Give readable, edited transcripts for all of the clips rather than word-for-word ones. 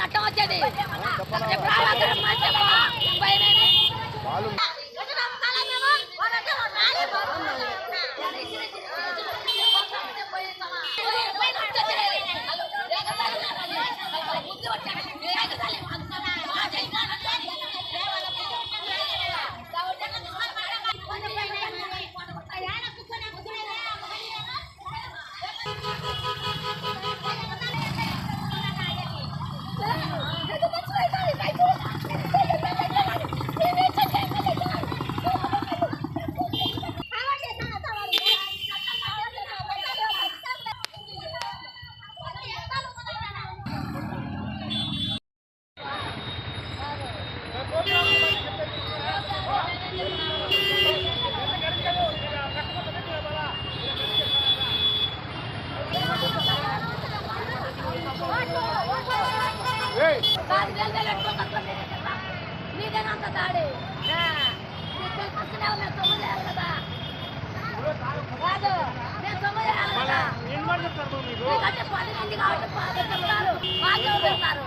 నట్టం వచ్చేది నీదేనంత దాడి కాదు నేను 9 ఎందుకంటే 10 మంది కాబట్టి 10 చెప్తారు మాకే పెడతారు.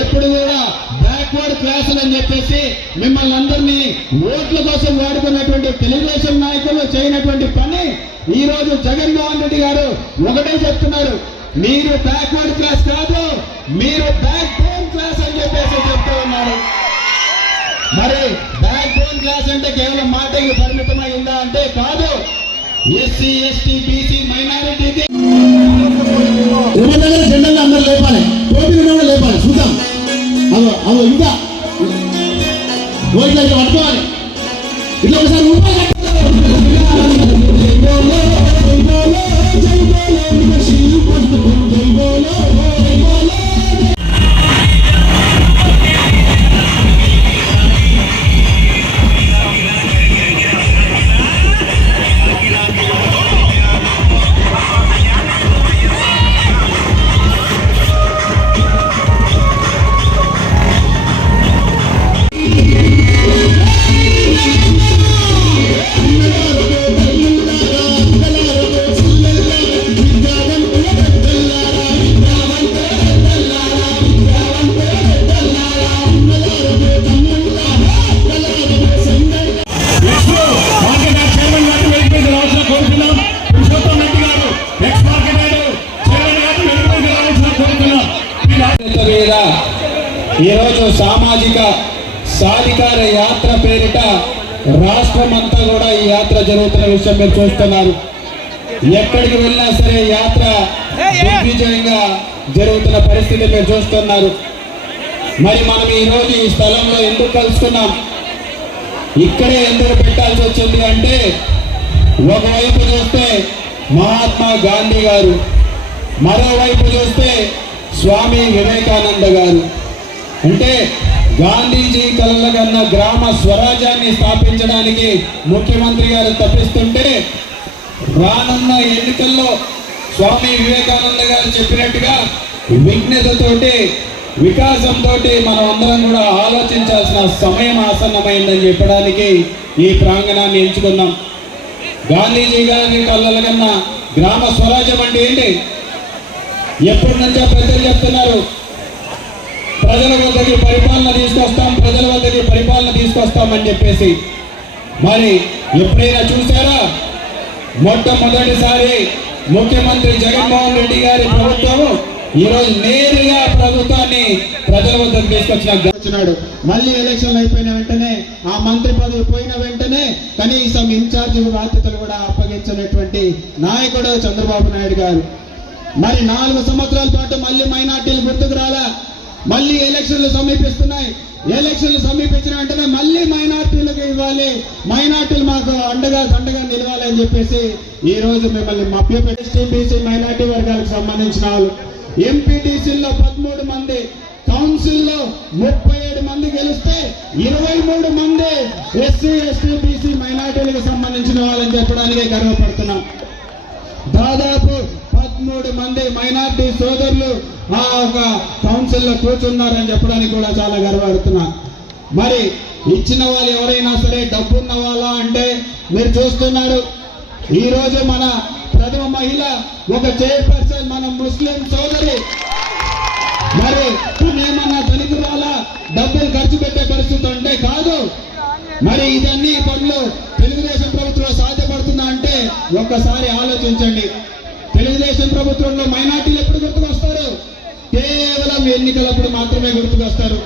ఎప్పుడు కూడా బ్యాక్వర్డ్ క్లాస్ అని చెప్పేసి మిమ్మల్ని అందరినీ ఓట్ల కోసం వాడుకున్నటువంటి తెలుగుదేశం నాయకులు చేయనటువంటి పని ఈ రోజు జగన్మోహన్ రెడ్డి గారు ఒకటే చెప్తున్నారు, మీరు బ్యాక్వర్డ్ క్లాస్ కాదు, మీరు బ్యాక్ బోన్ క్లాస్ అని చెప్పేసి చెప్తూ ఉన్నారు. మరి బ్యాక్ బోన్ క్లాస్ అంటే కేవలం మాటకి పరిమితమై ఉందా అంటే కాదు. ఎస్సీ ఎస్టీ బీసీ మైనారిటీకి జెండాలు అందరూ లేపాలి, పోటీ కూడా లేపాలి. చూద్దాం అవ ఇంకా ఓట్లయితే పట్టుకోవాలి. ఇట్లా ఒకసారి ఈరోజు సామాజిక సాధికార యాత్ర పేరిట రాష్ట్రమంతా కూడా ఈ యాత్ర జరుగుతున్న విషయం మీరు చూస్తున్నారు. ఎక్కడికి వెళ్ళినా సరే యాత్ర దిగ్విజయంగా జరుగుతున్న పరిస్థితి మీరు చూస్తున్నారు. మరి మనం ఈరోజు ఈ స్థలంలో ఎందుకు కలుసుకున్నాం, ఇక్కడే ఎందుకు పెట్టాల్సి వచ్చింది అంటే, ఒకవైపు చూస్తే మహాత్మా గాంధీ గారు, మరోవైపు చూస్తే స్వామి వివేకానంద గారు. అంటే గాంధీజీ కలల కన్నా గ్రామ స్వరాజ్యాన్ని స్థాపించడానికి ముఖ్యమంత్రి గారు తప్పిస్తుంటే, రానున్న ఎన్నికల్లో స్వామి వివేకానంద గారు చెప్పినట్టుగా విజ్ఞతతోటి వికాసంతో మనం అందరం కూడా ఆలోచించాల్సిన సమయం ఆసన్నమైందని చెప్పడానికి ఈ ప్రాంగణాన్ని ఎంచుకున్నాం. గాంధీజీ గారి కళ్ళల కన్నా గ్రామ స్వరాజ్యం అంటే ఏంటి? ఎప్పటి నుంచో పెద్దలు చెప్తున్నారు, ప్రజల వద్దకి పరిపాలన తీసుకొస్తాం, ప్రజల వద్దకి పరిపాలన తీసుకొస్తామని చెప్పేసి. మరి ఎప్పుడైనా చూసారా? మొట్టమొదటిసారి ముఖ్యమంత్రి జగన్మోహన్ రెడ్డి గారి ప్రభుత్వం ఈరోజు నేరుగా ప్రభుత్వాన్ని ప్రజల వద్దకు తీసుకొచ్చినాడు. మళ్ళీ ఎలక్షన్లు అయిపోయిన వెంటనే, ఆ మంత్రి పదవి పోయిన వెంటనే కనీసం ఇన్ఛార్జి బాధ్యతలు కూడా అప్పగించినటువంటి నాయకుడు చంద్రబాబు నాయుడు గారు. మరి 4 సంవత్సరాల పాటు మళ్ళీ మైనార్టీలు గుర్తుకు రాలా. మళ్ళీ ఎలక్షన్లు సమీపిస్తున్నాయి. ఎలక్షన్లు సమీపించిన వెంటనే మళ్ళీ మైనార్టీలకు ఇవ్వాలి, మైనార్టీలు మాకు అండగా దండగా నిలవాలి అని చెప్పేసి ఈ రోజు మిమ్మల్ని మభ్యపెట్టి ఎస్టీ మైనార్టీ వర్గాలకు సంబంధించిన వాళ్ళు ఎంపీటీసీల్లో 13 మంది, కౌన్సిల్లో 37 మంది గెలిస్తే 23 మంది ఎస్సీ ఎస్టీ బీసీ మైనార్టీలకు సంబంధించిన వాళ్ళని చెప్పడానికి గర్వపడుతున్నాం. దాదాపు 13 మంది మైనార్టీ సోదరులు ఆ ఒక కౌన్సిల్లో కూర్చున్నారని చెప్పడానికి కూడా చాలా గర్వపడుతున్నా. మరి ఇచ్చిన వాళ్ళు ఎవరైనా సరే డబ్బున్న వాళ్ళ అంటే మీరు చూస్తున్నారు. ఈ రోజు మన ప్రథమ మహిళ ఒక చైర్పర్సన్ మన ముస్లిం సోదరి. మరి ఏమన్నా ధనికురాలా డబ్బులు ఖర్చు పెట్టే పరిస్థితి అంటే కాదు. మరి ఇదన్నీ పనులు తెలుగుదేశం ప్రభుత్వంలో సాధ్యపడుతుందా అంటే ఒక్కసారి ఆలోచించండి. తెలుగుదేశం ప్రభుత్వంలో మైనార్టీలు ఎప్పుడు గుర్తుకొస్తారు? కేవలం ఎన్నికలప్పుడు మాత్రమే గుర్తుకొస్తారు.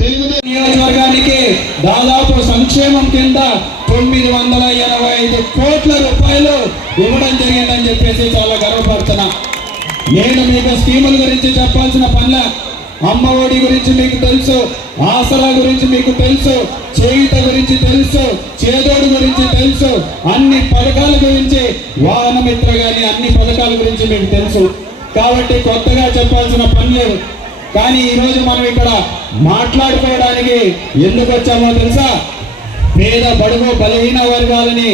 తెలుగుదేశం నియోజకవర్గానికి దాదాపు సంక్షేమం కింద 985 కోట్ల రూపాయలు ఇవ్వడం జరిగిందని చెప్పేసి చాలా గర్వపడుతున్నా. నేను మీకు స్కీముల గురించి చెప్పాల్సిన పనుల, అమ్మ ఒడి గురించి మీకు తెలుసు, ఆసరా గురించి మీకు తెలుసు, చేయుత గురించి తెలుసు, చేదోడు గురించి తెలుసు, అన్ని పథకాల గురించి, వాహనమిత్ర గాని అన్ని పథకాల గురించి మీకు తెలుసు. కాబట్టి కొత్తగా చెప్పాల్సిన పని లేదు. కానీ ఈరోజు మనం ఇక్కడ మాట్లాడుకోవడానికి ఎందుకు వచ్చామో తెలుసా? పేద బడుగు బలహీన వర్గాలని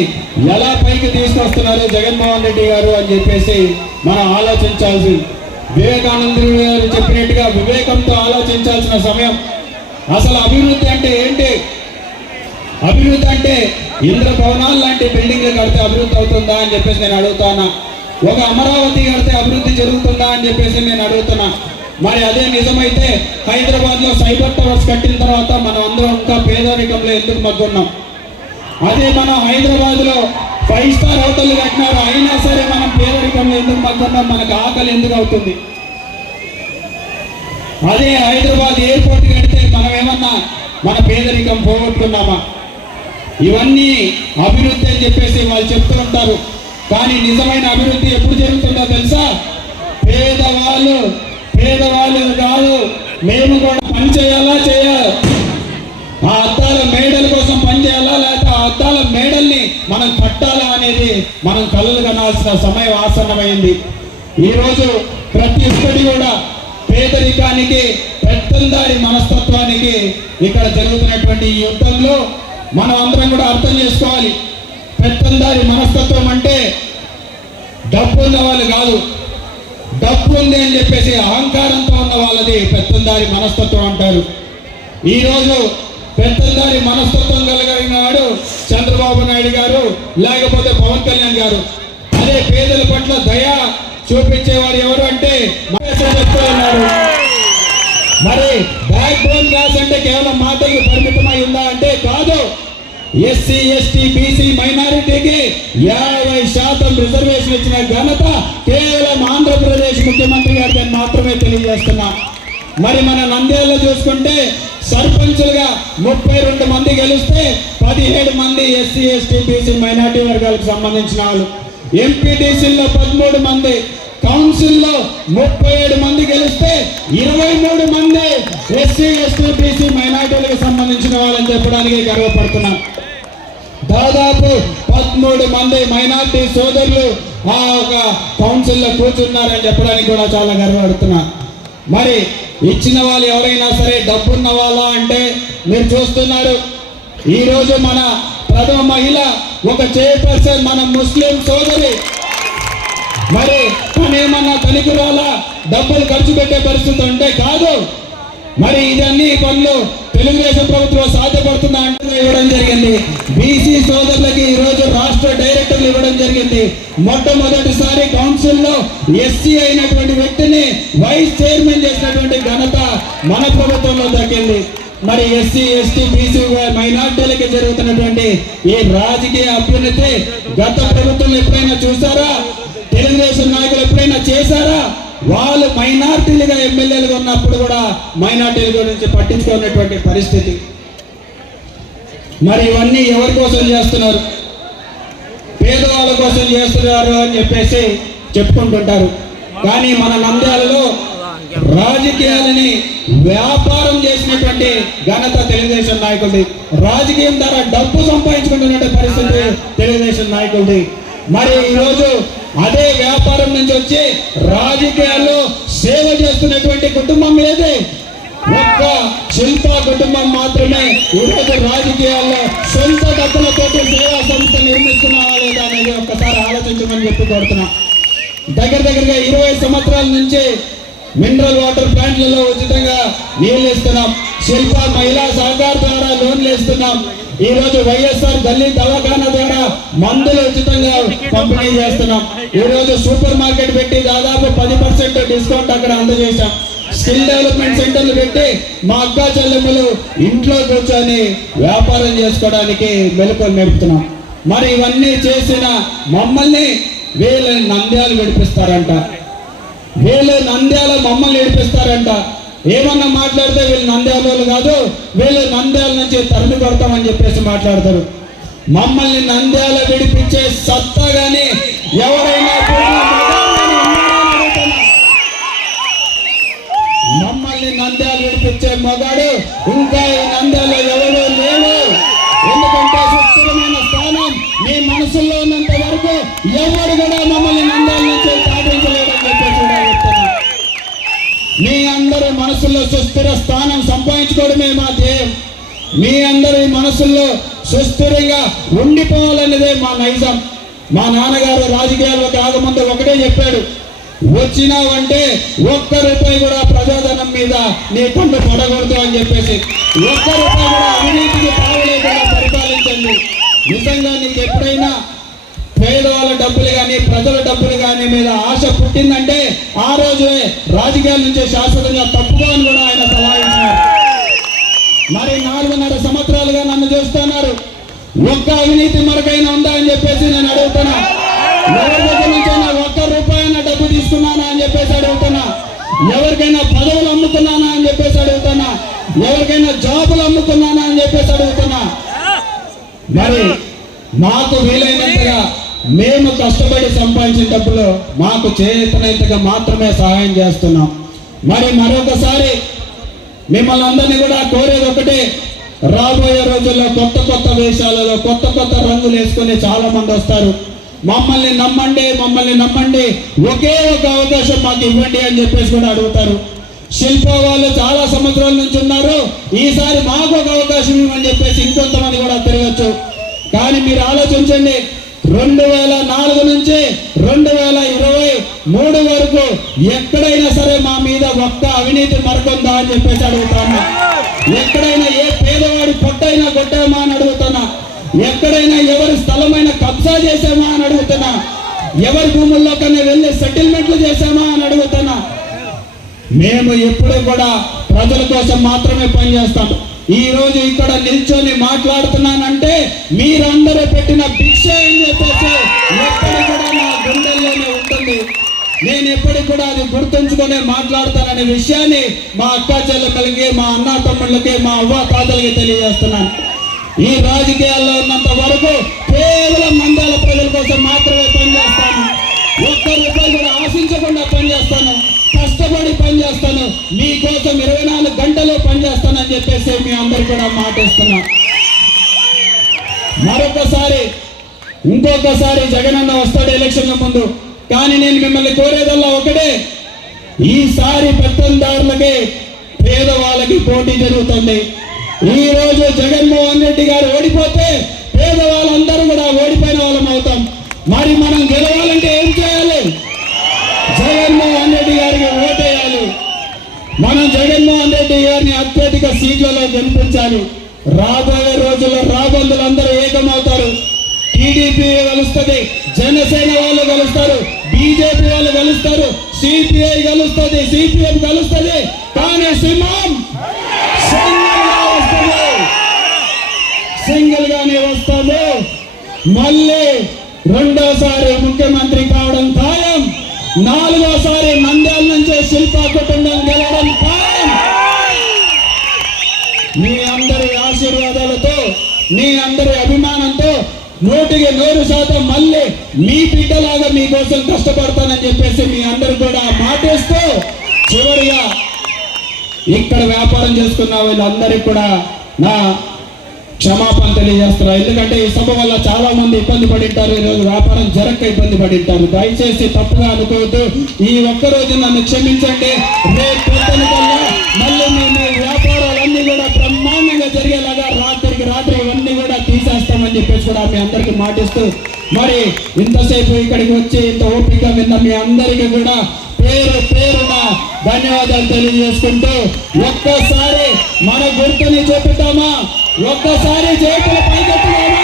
ఎలా పైకి తీసుకొస్తున్నారు జగన్మోహన్ రెడ్డి గారు అని చెప్పేసి మనం ఆలోచించాల్సి. వివేకానందుడు గారు చెప్పినట్టుగా వివేకంతో ఆలోచించాల్సిన సమయం. అసలు అభివృద్ధి అంటే ఏంటి? అభివృద్ధి అంటే ఇంద్రభవనాలు లాంటి బిల్డింగ్లు కడితే అభివృద్ధి అవుతుందా అని చెప్పేసి నేను అడుగుతానా? ఒక అమరావతి కడితే అభివృద్ధి జరుగుతుందా అని చెప్పేసి నేను అడుగుతున్నా. మరి అదే నిజమైతే హైదరాబాద్ లో సైబర్ టవర్స్ కట్టిన తర్వాత మనం అందరం ఇంకా పేదరికంలో ఎందుకు మగ్గున్నాం? అదే మనం హైదరాబాద్ లో 5 స్టార్ హోటల్ కట్టినారు, అయినా సరే మనం పేదరికంలో ఎందుకు మగ్గున్నాం? మనకు ఆకలి ఎందుకు అవుతుంది? అదే హైదరాబాద్ ఎయిర్పోర్ట్ కడితే మనం ఏమన్నా మన పేదరికం పోగొట్టుకున్నామా? ఇవన్నీ అభివృద్ధి అని చెప్పేసి వాళ్ళు చెప్తూ ఉంటారు. కానీ నిజమైన అభివృద్ధి ఎప్పుడు జరుగుతుందో తెలుసా? పేదవాళ్ళు కాదు, మేము కూడా పని చేయాలా చేయాలి. ఆ అద్దాల మేడల కోసం పని చేయాలా, లేకపోతే ఆ అద్దాల మేడల్ని మనం కట్టాలా అనేది మనం కలలు కనాల్సిన సమయం ఆసన్నమైంది. ఈరోజు ప్రతి ఒక్కటి కూడా పేదరికానికి, పెత్తందారి మనస్తత్వానికి ఇక్కడ జరుగుతున్నటువంటి ఈ యుద్ధంలో మనం అందరం కూడా అర్థం చేసుకోవాలి. పెత్తందారి మనస్తత్వం అంటే డబ్బు ఉన్న వాళ్ళు కాదు, డబ్బు ఉంది అని చెప్పేసి అహంకారంతో ఉన్న వాళ్ళది పెత్తందారి మనస్తత్వం అంటారు. ఈరోజు పెత్తందారి మనస్తత్వం కలిగిన వాడు చంద్రబాబు నాయుడు గారు, లేకపోతే పవన్ కళ్యాణ్ గారు. అదే పేదల పట్ల దయ చూపించేవాడు ఎవరు అంటే చెప్తూ ఉన్నారు. మరి బ్యాక్ బోన్ క్లాస్ అంటే కేవలం మాటలకు పరిమితమై ఉందా అంటే కాదు. ఎస్సీ ఎస్టీ బీసీ మైనారిటీకి 50% రిజర్వేషన్ ఇచ్చిన ఘనత కేవలం ఆంధ్రప్రదేశ్ ముఖ్యమంత్రి గారికి మాత్రమే తెలియజేస్తున్నా. మరి మన నంద్యాలలో చూసుకుంటే సర్పంచులుగా 32 మంది గెలిస్తే 17 మంది ఎస్సీ ఎస్టీ బీసీ మైనార్టీ వర్గాలకు సంబంధించిన వాళ్ళు, ఎంపీటీసీల్లో 13 మంది, కౌన్సిల్లో 37 మంది గెలిస్తే 23 మంది ఎస్సీ ఎస్టీ బీసీ మైనార్టీలకు సంబంధించిన వాళ్ళని చెప్పడానికి గర్వపడుతున్నాం. దాదాపు 13 మంది మైనార్టీ సోదరులు ఆ ఒక కౌన్సిల్లో కూర్చున్నారని చెప్పడానికి కూడా చాలా గర్వపడుతున్నా. మరి ఇచ్చిన వాళ్ళు ఎవరైనా సరే డబ్బున్న వాళ్ళ అంటే మీరు చూస్తున్నారు. ఈరోజు మన ప్రథమ మహిళ ఒక చైర్పర్సన్ మన ముస్లిం సోదరి, మరి తనేమన్నా తనిఖీరాల డబ్బులు ఖర్చు పెట్టే పరిస్థితి ఉంటే కాదు. మరి ఇదన్నీ పనులు తెలుగుదేశం ప్రభుత్వం సాధ్యపడుతుందా అంటే ఇవ్వడం జరిగింది. బీసీ సోదరులకి ఈరోజు రాష్ట్ర డైరెక్టర్లు ఇవ్వడం జరిగింది. మొట్టమొదటిసారి కౌన్సిల్లో ఎస్సీ అయినటువంటి వ్యక్తిని వైస్ చైర్మన్ చేసినటువంటి ఘనత మన ప్రభుత్వంలో దక్కింది. మరి ఎస్సీ ఎస్టీ బీసీ మైనార్టీలకి జరుగుతున్నటువంటి ఈ రాజకీయ అభ్యున్నతి గత ప్రభుత్వం ఎప్పుడైనా చూసారా? తెలుగుదేశం నాయకులు ఎప్పుడైనా చేశారా? వాళ్ళు మైనార్టీలుగా ఎమ్మెల్యేలుగా ఉన్నప్పుడు కూడా మైనార్టీల గురించి పట్టించుకున్నటువంటి పరిస్థితి. మరి ఇవన్నీ ఎవరి కోసం చేస్తున్నారు? పేదవాళ్ళ కోసం చేస్తున్నారు అని చెప్పేసి చెప్పుకుంటుంటారు. కానీ మన నంద్యాలలో రాజకీయాలని వ్యాపారం చేసినటువంటి ఘనత తెలుగుదేశం నాయకులది. రాజకీయం ద్వారా డబ్బు సంపాదించుకుంటున్నటువంటి పరిస్థితి తెలుగుదేశం నాయకులది. మరి ఈరోజు అదే వ్యాపారం నుంచి వచ్చి రాజకీయాల్లో సేవ చేస్తున్నటువంటి కుటుంబం ఏది? ఒక్క శిల్ప కుటుంబం మాత్రమే ఈరోజు రాజకీయాల్లో సొంత డబ్బులతో సేవా సంస్థ నిర్మిస్తున్నావా లేదా అనేది ఒక్కసారి ఆలోచించమని చెప్పి కోరుతున్నా. దగ్గరగా 20 సంవత్సరాల నుంచి మినరల్ వాటర్ ప్లాంట్లలో ఉచితంగా నీళ్లు ఇస్తున్నాం. శిల్ప మహిళా సహకార ద్వారా లోన్లు ఇస్తున్నాం. ఈ రోజు వైఎస్ఆర్ గల్లీ దవాఖానా ద్వారా మందులు ఉచితంగా పంపిణీ చేస్తున్నాం. ఈ రోజు సూపర్ మార్కెట్ పెట్టి దాదాపు 10% డిస్కౌంట్ అక్కడ అందజేశాం. స్కిల్ డెవలప్మెంట్ సెంటర్లు పెట్టి మా అక్క చెల్లెమ్మలు ఇంట్లో కూర్చొని వ్యాపారం చేసుకోవడానికి మెలకువలు నేర్పుతున్నాం. మరి ఇవన్నీ చేసిన మమ్మల్ని వీళ్ళు నంద్యాలు విడిపిస్తారంట. వీళ్ళు నంద్యాల మమ్మల్ని విడిపిస్తారంట. ఏమన్నా మాట్లాడితే వీళ్ళు నంద్యాల వాళ్ళు కాదు, వీళ్ళు నంద్యాల నుంచి తరిమి కొడతామని చెప్పేసి మాట్లాడతారు. మమ్మల్ని నంద్యాల విడిపించే సత్తా గాని ఎవరైనా మమ్మల్ని నంద్యాల విడిపించే మగాడు ఇంకా ఈ నంద్యాలలో ఎవరు లేవు. ఎందుకంటే సుస్థిరమైన స్థానం మీ మనసులో ఉన్నంత వరకు ఎవరు కూడా మమ్మల్ని నంద్యాల నుంచి సాధించలేదని చెప్పేసి చెప్తున్నా. మీ అందరి మనసుల్లో సుస్థిర స్థానం సంపాదించుకోవడమే మా ధ్యేయం. మీ అందరి మనసుల్లో సుస్థిరంగా ఉండిపోవాలన్నదే మా నైజం. మా నాన్నగారు రాజకీయాల్లోకి ఆగముందు ఒకటే చెప్పాడు, వచ్చినావంటే ₹1 కూడా ప్రజాధనం మీద నీ కన్ను పడకూడదు అని చెప్పేసి. ₹1 కూడా అవినీతికి తావలేకుండా పరిపాలించండి. నిజంగా నీకు ఎప్పుడైనా పేదవాళ్ళ డబ్బులు కానీ ప్రజల డబ్బులు కానీ మీద ఆశ పుట్టిందంటే ఆ రోజే రాజకీయాల నుంచి శాశ్వతంగా తప్పుగా అని కూడా ఆయన సలహా ఇచ్చినారు. మరి 4.5 సంవత్సరాలుగా నన్ను చూస్తున్నారు. ఒక్క అవినీతి మరకైనా ఉందా అని చెప్పేసి నేను అడుగుతున్నా. ఎవరి దగ్గర నుంచైనా ₹1 డబ్బు తీసుకున్నానా అని చెప్పేసి అడుగుతున్నా. ఎవరికైనా పదవులు అమ్ముకున్నానా అని చెప్పేసి అడుగుతున్నా. ఎవరికైనా జాబులు అమ్ముకున్నానా అని చెప్పేసి అడుగుతున్నా. మరి మాకు వీలైనంతగా మేము కష్టపడి సంపాదించిన డబ్బులు మాకు చేతనైనంతగా మాత్రమే సహాయం చేస్తున్నాం. మరి మరొకసారి మిమ్మల్ని అందరినీ కూడా కోరేది ఒకటే, రాబోయే రోజుల్లో కొత్త వేషాలలో కొత్త రంగులు వేసుకొని చాలా మంది వస్తారు. మమ్మల్ని నమ్మండి, ఒకే ఒక అవకాశం మాకు ఇవ్వండి అని చెప్పేసి కూడా అడుగుతారు. శిల్ప వాళ్ళు చాలా సంవత్సరాల నుంచి ఉన్నారు, ఈసారి మాకు ఒక అవకాశం ఇవ్వని చెప్పేసి ఇంకొంతమంది కూడా తిరగచ్చు. కానీ మీరు ఆలోచించండి, 2004 నుంచి 2023 వరకు ఎక్కడైనా సరే మా మీద ఒక్క అవినీతి మరకుందా అని చెప్పేసి అడుగుతున్నా. ఎక్కడైనా ఏ పేదవాడి పొట్టైనా కొట్టామా అని అడుగుతున్నా. ఎక్కడైనా ఎవరి స్థలమైన కబ్జా చేసామా అని అడుగుతున్నా. ఎవరి భూముల్లో కన్నా వెళ్ళి సెటిల్మెంట్లు చేసామా అని అడుగుతున్నా. మేము ఎప్పుడూ కూడా ప్రజల కోసం మాత్రమే పనిచేస్తాం. ఈ రోజు ఇక్కడ నిల్చొని మాట్లాడుతున్నానంటే మీరందరూ పెట్టిన భిక్ష అని చెప్పేసి ఎప్పుడు కూడా నా గుండెల్లోనే ఉంటుంది. నేను ఎప్పటికి కూడా అది గుర్తుంచుకొని మాట్లాడతాననే విషయాన్ని మా అక్క చెల్లెమ్మలకి, మా అన్న తమ్ముళ్ళకి, మా అవ్వ తాతలకి తెలియజేస్తున్నాను. ఈ రాజకీయాల్లో ఉన్నంత వరకు కేవలం నంద్యాల ప్రజల కోసం మాత్రమే పనిచేస్తాను. ఒక్క రూపాయి కూడా ఆశించకుండా పనిచేస్తాను, కష్టపడి పనిచేస్తాను, మీకోసం 24 గంటలు పనిచేస్తానని చెప్పేసి మీ అందరు కూడా మాటిస్తున్నా. మరొకసారి ఇంకొకసారి జగనన్న వస్తాడు ఎలక్షన్ల ముందు. కానీ నేను మిమ్మల్ని కోరేదల్లా ఒకటే, ఈసారి పెత్తందారులకి పేదవాళ్ళకి పోటీ జరుగుతుంది. ఈ రోజు జగన్మోహన్ రెడ్డి గారు ఓడిపోతే పేదవాళ్ళందరూ కూడా ఓడిపోయిన వాళ్ళం అవుతాం. మరి మనం గెలవాలంటే ఏం చేయాలి? జగన్మోహన్ రెడ్డి గారికి ఓటేయాలి. మనం జగన్మోహన్ రెడ్డి గారిని అత్యధిక సీట్లలో గెలిపించాలి. రాబోయే రోజుల్లో రాబందులందరూ ఏకమవుతారు. టీడీపీ కలుస్తుంది, జనసేన వాళ్ళు కలుస్తారు, బీజేపీ వాళ్ళు కలుస్తారు, సిపిఐ కలుస్తుంది, సిపిఎం కలుస్తుంది. కానీ సింహం సింగిల్ గానే వస్తాము. మళ్ళీ రెండోసారి ముఖ్యమంత్రి కావడం ఖాయం. 4వసారి నంద్యాల నుంచి శిల్పా కుటుంబం గెలవడం ఖాయం. మీ అందరి ఆశీర్వాదాలతో, మీ అందరి అభిమానంతో 100% మళ్ళీ మీ బిడ్డలాగా మీకోసం కష్టపడతానని చెప్పేసి మీ అందరు కూడా మాటిస్తూ, చివరిగా ఇక్కడ వ్యాపారం చేసుకున్న వీళ్ళందరికీ కూడా నా క్షమాపణ తెలియజేస్తున్నా. ఎందుకంటే ఈ సభ వల్ల చాలా మంది ఇబ్బంది పడింటారు, ఈరోజు వ్యాపారం జరక్క ఇబ్బంది పడింటారు. దయచేసి తప్పుగా అనుకోవద్దు. ఈ ఒక్కరోజు నన్ను క్షమించండి. రేపు పొద్దునకల్లా మళ్ళీ మీ వ్యాపారాలన్నీ కూడా బ్రహ్మాండంగా జరిగేలాగా రాత్రికి రాత్రి ఇవన్నీ కూడా తీసేస్తామని చెప్పేసి కూడా మీ అందరికీ మాటిస్తూ, మరి ఇంతసేపు ఇక్కడికి వచ్చి ఇంత ఓపిక విన్న మీ అందరికీ కూడా పేరు పేరున ధన్యవాదాలు తెలియజేసుకుంటూ, ఒక్కసారి మన గుర్తుని చూపిద్దామా? ఒక్కసారి చేతులు పైకెత్తుదామా?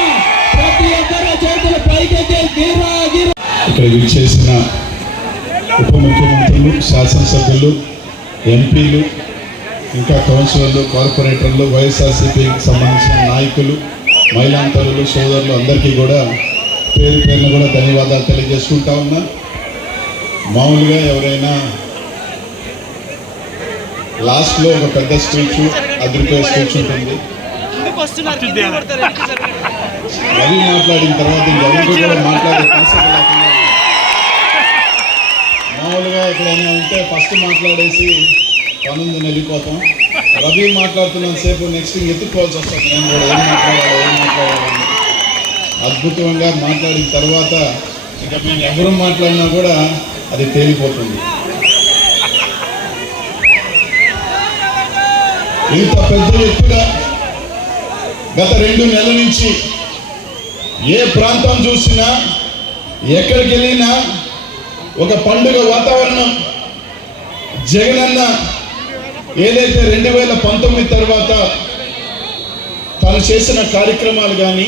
ప్రతి ఒక్కరు చేతులు పైకెత్తి గిరా గిరా. ఇక్కడ విచ్చేసిన ఉప ముఖ్యమంత్రులు, శాసనసభ్యులు, ఎంపీలు, ఇంకా కౌన్సిలర్లు, కార్పొరేటర్లు, వైఎస్ఆర్సీపీకి సంబంధించిన నాయకులు, మహిళాంతరులు, సోదరులు అందరికీ కూడా పేరు పేరున కూడా ధన్యవాదాలు తెలియజేసుకుంటా ఉన్నా. మామూలుగా ఎవరైనా లాస్ట్లో ఒక పెద్ద స్పీచ్, అదిరిపోయే స్పీచ్ ఉంటుంది. రవి మాట్లాడిన తర్వాత ఎవరికి కూడా మాట్లాడే పరిస్థితి లేకుండా, మామూలుగా ఎక్కడైనా ఉంటే ఫస్ట్ మాట్లాడేసి పనుంది వెళ్ళిపోతాం. రవి మాట్లాడుతున్నంతసేపు నెక్స్ట్ ఎత్తుకోవాల్సి వస్తుంది. నేను కూడా ఏం మాట్లాడాలి. అద్భుతంగా మాట్లాడిన తర్వాత ఇక మేము ఎవరు మాట్లాడినా కూడా అది తేలిపోతుంది. ఇంత పెద్ద ఎత్తుగా గత 2 నెలల నుంచి ఏ ప్రాంతం చూసినా, ఎక్కడికి వెళ్ళినా ఒక పండుగ వాతావరణం. జగనన్న ఏదైతే 2019 తర్వాత తను చేసిన కార్యక్రమాలు కానీ,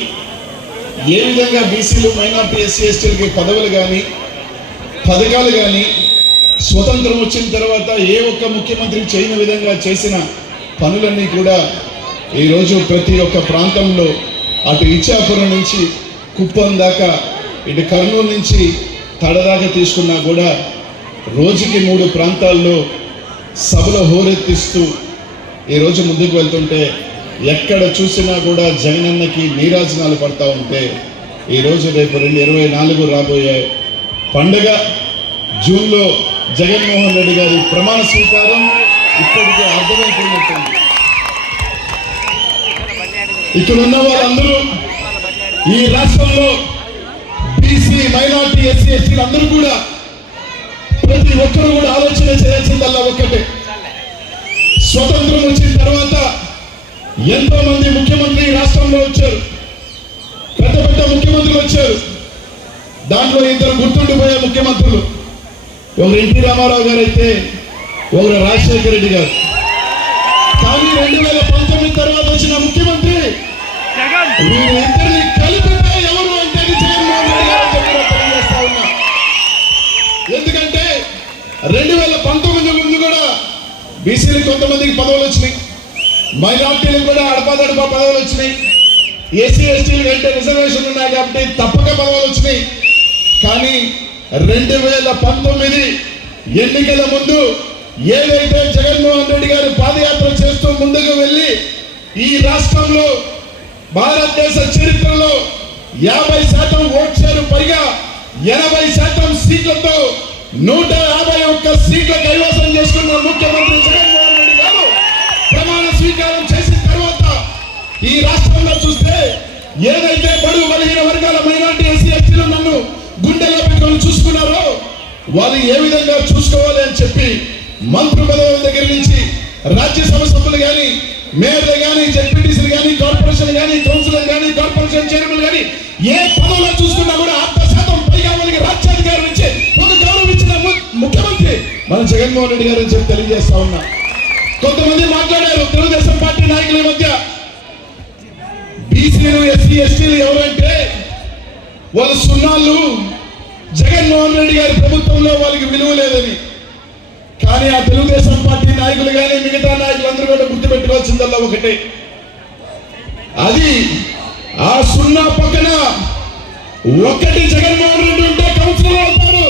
ఏ విధంగా బీసీలు, మైనార్టీ, ఎస్సీ, ఎస్టీలకి పదవులు కానీ, పథకాలు కానీ, స్వతంత్రం వచ్చిన తర్వాత ఏ ఒక్క ముఖ్యమంత్రి చేయని విధంగా చేసిన పనులన్నీ కూడా ఈరోజు ప్రతి ఒక్క ప్రాంతంలో, అటు ఇచ్చాపురం నుంచి కుప్పం దాకా, ఇటు కర్నూలు నుంచి తడదాకా తీసుకున్నా కూడా రోజుకి 3 ప్రాంతాల్లో సభలో హోరెత్తిస్తూ ఈరోజు ముందుకు వెళ్తుంటే, ఎక్కడ చూసినా కూడా జగనన్నకి నీరాజనాలు పడతా ఉంటే, ఈరోజు రేపు 2024 రాబోయే పండుగ జూన్లో జగన్మోహన్ రెడ్డి గారి ప్రమాణ స్వీకారం ఇప్పటికే అర్థమైపోయినట్టుంది. ఇక్కడ ఉన్న వాళ్ళందరూ ఈ రాష్ట్రంలో బీసీ, మైనార్టీ, ఎస్సీ, ఎస్టీలు అందరూ కూడా ప్రతి ఒక్కరు కూడా ఆలోచన చేయాల్సిందల్లా ఒక్కటే. స్వతంత్రం వచ్చిన తర్వాత ఎంతో మంది ముఖ్యమంత్రి రాష్ట్రంలో వచ్చారు, పెద్ద పెద్ద ముఖ్యమంత్రులు వచ్చారు. దాంట్లో 2 గుర్తుండిపోయే ముఖ్యమంత్రులు, ఒకరు ఎన్టీ రామారావు గారు అయితే, ఒకరు రాజశేఖర రెడ్డి గారు. కానీ 2019 తర్వాత వచ్చిన ముఖ్యమంత్రి వీరిద్దరిని కలిపితే ఎవరు అంటే జగన్మోహన్ రెడ్డి గారు తెలియజేస్తా ఉన్నా. ఎందుకంటే 2019 ముందు కూడా బీసీలకు కొంతమందికి పదవులు వచ్చినాయి, మైనార్టీలకు కూడా అడపాదడపా పదవులు వచ్చినాయి, ఎస్సీ ఎస్టీలు అంటే రిజర్వేషన్లు ఉన్నాయి కాబట్టి తప్పక పదవులు వచ్చినాయి. కానీ 2019 ఎన్నికల ముందు ఏదైతే జగన్మోహన్ రెడ్డి గారు పాదయాత్ర చేస్తూ ముందుకు వెళ్ళి ఈ రాష్ట్రంలో భారతదేశ చరిత్రలో 50% ఓట్ షేర్ పైగా 80% సీట్లతో 151 సీట్ల కైవసం చేసుకున్న ముఖ్యమంత్రి జగన్మోహన్ రెడ్డి గారు ప్రమాణ స్వీకారం చేసిన తర్వాత ఈ రాష్ట్రంలో చూస్తే ఏదైతే బడుగు బలహీన వర్గాల మైనారిటీ ఎస్సీ ఎస్టీలు నన్ను గుండెల్లో పెట్టుకొని చూసుకున్నారో వాళ్ళు ఏ విధంగా చూసుకోవాలి అని చెప్పి మంత్రి పదవుల దగ్గర నుంచి రాజ్యసభ సభ్యులు కానీ మేయర్లు కానీ జెడ్పీటీసీలు కానీ కార్పొరేషన్ కానీ కౌన్సిలర్ కానీ కార్పొరేషన్ చైర్మన్ కానీ ఏ పదవులో చూసుకున్నా కూడా 50% పైగా వాళ్ళకి రాజ్యాధికారం ఇచ్చే ఒక గౌరవం ఇచ్చిన ముఖ్యమంత్రి మన జగన్మోహన్ రెడ్డి గారు అని చెప్పి తెలియజేస్తా ఉన్నా. కొంతమంది మాట్లాడారు తెలుగుదేశం పార్టీ నాయకుల మధ్య బీసీలు ఎస్సీ ఎస్టీలు ఎవరంటే వాళ్ళు సున్నాళ్ళు, జగన్మోహన్ రెడ్డి గారి ప్రభుత్వంలో వాళ్ళకి విలువ లేదని. కానీ ఆ తెలుగుదేశం పార్టీ నాయకులు కానీ మిగతా నాయకులందరూ కూడా గుర్తుపెట్టుకోవాల్సిందల్లా ఒకటే, అది ఆ సున్నా పక్కన ఒకటి జగన్మోహన్ రెడ్డి ఉంటే కౌన్సిలర్ అవుతారు,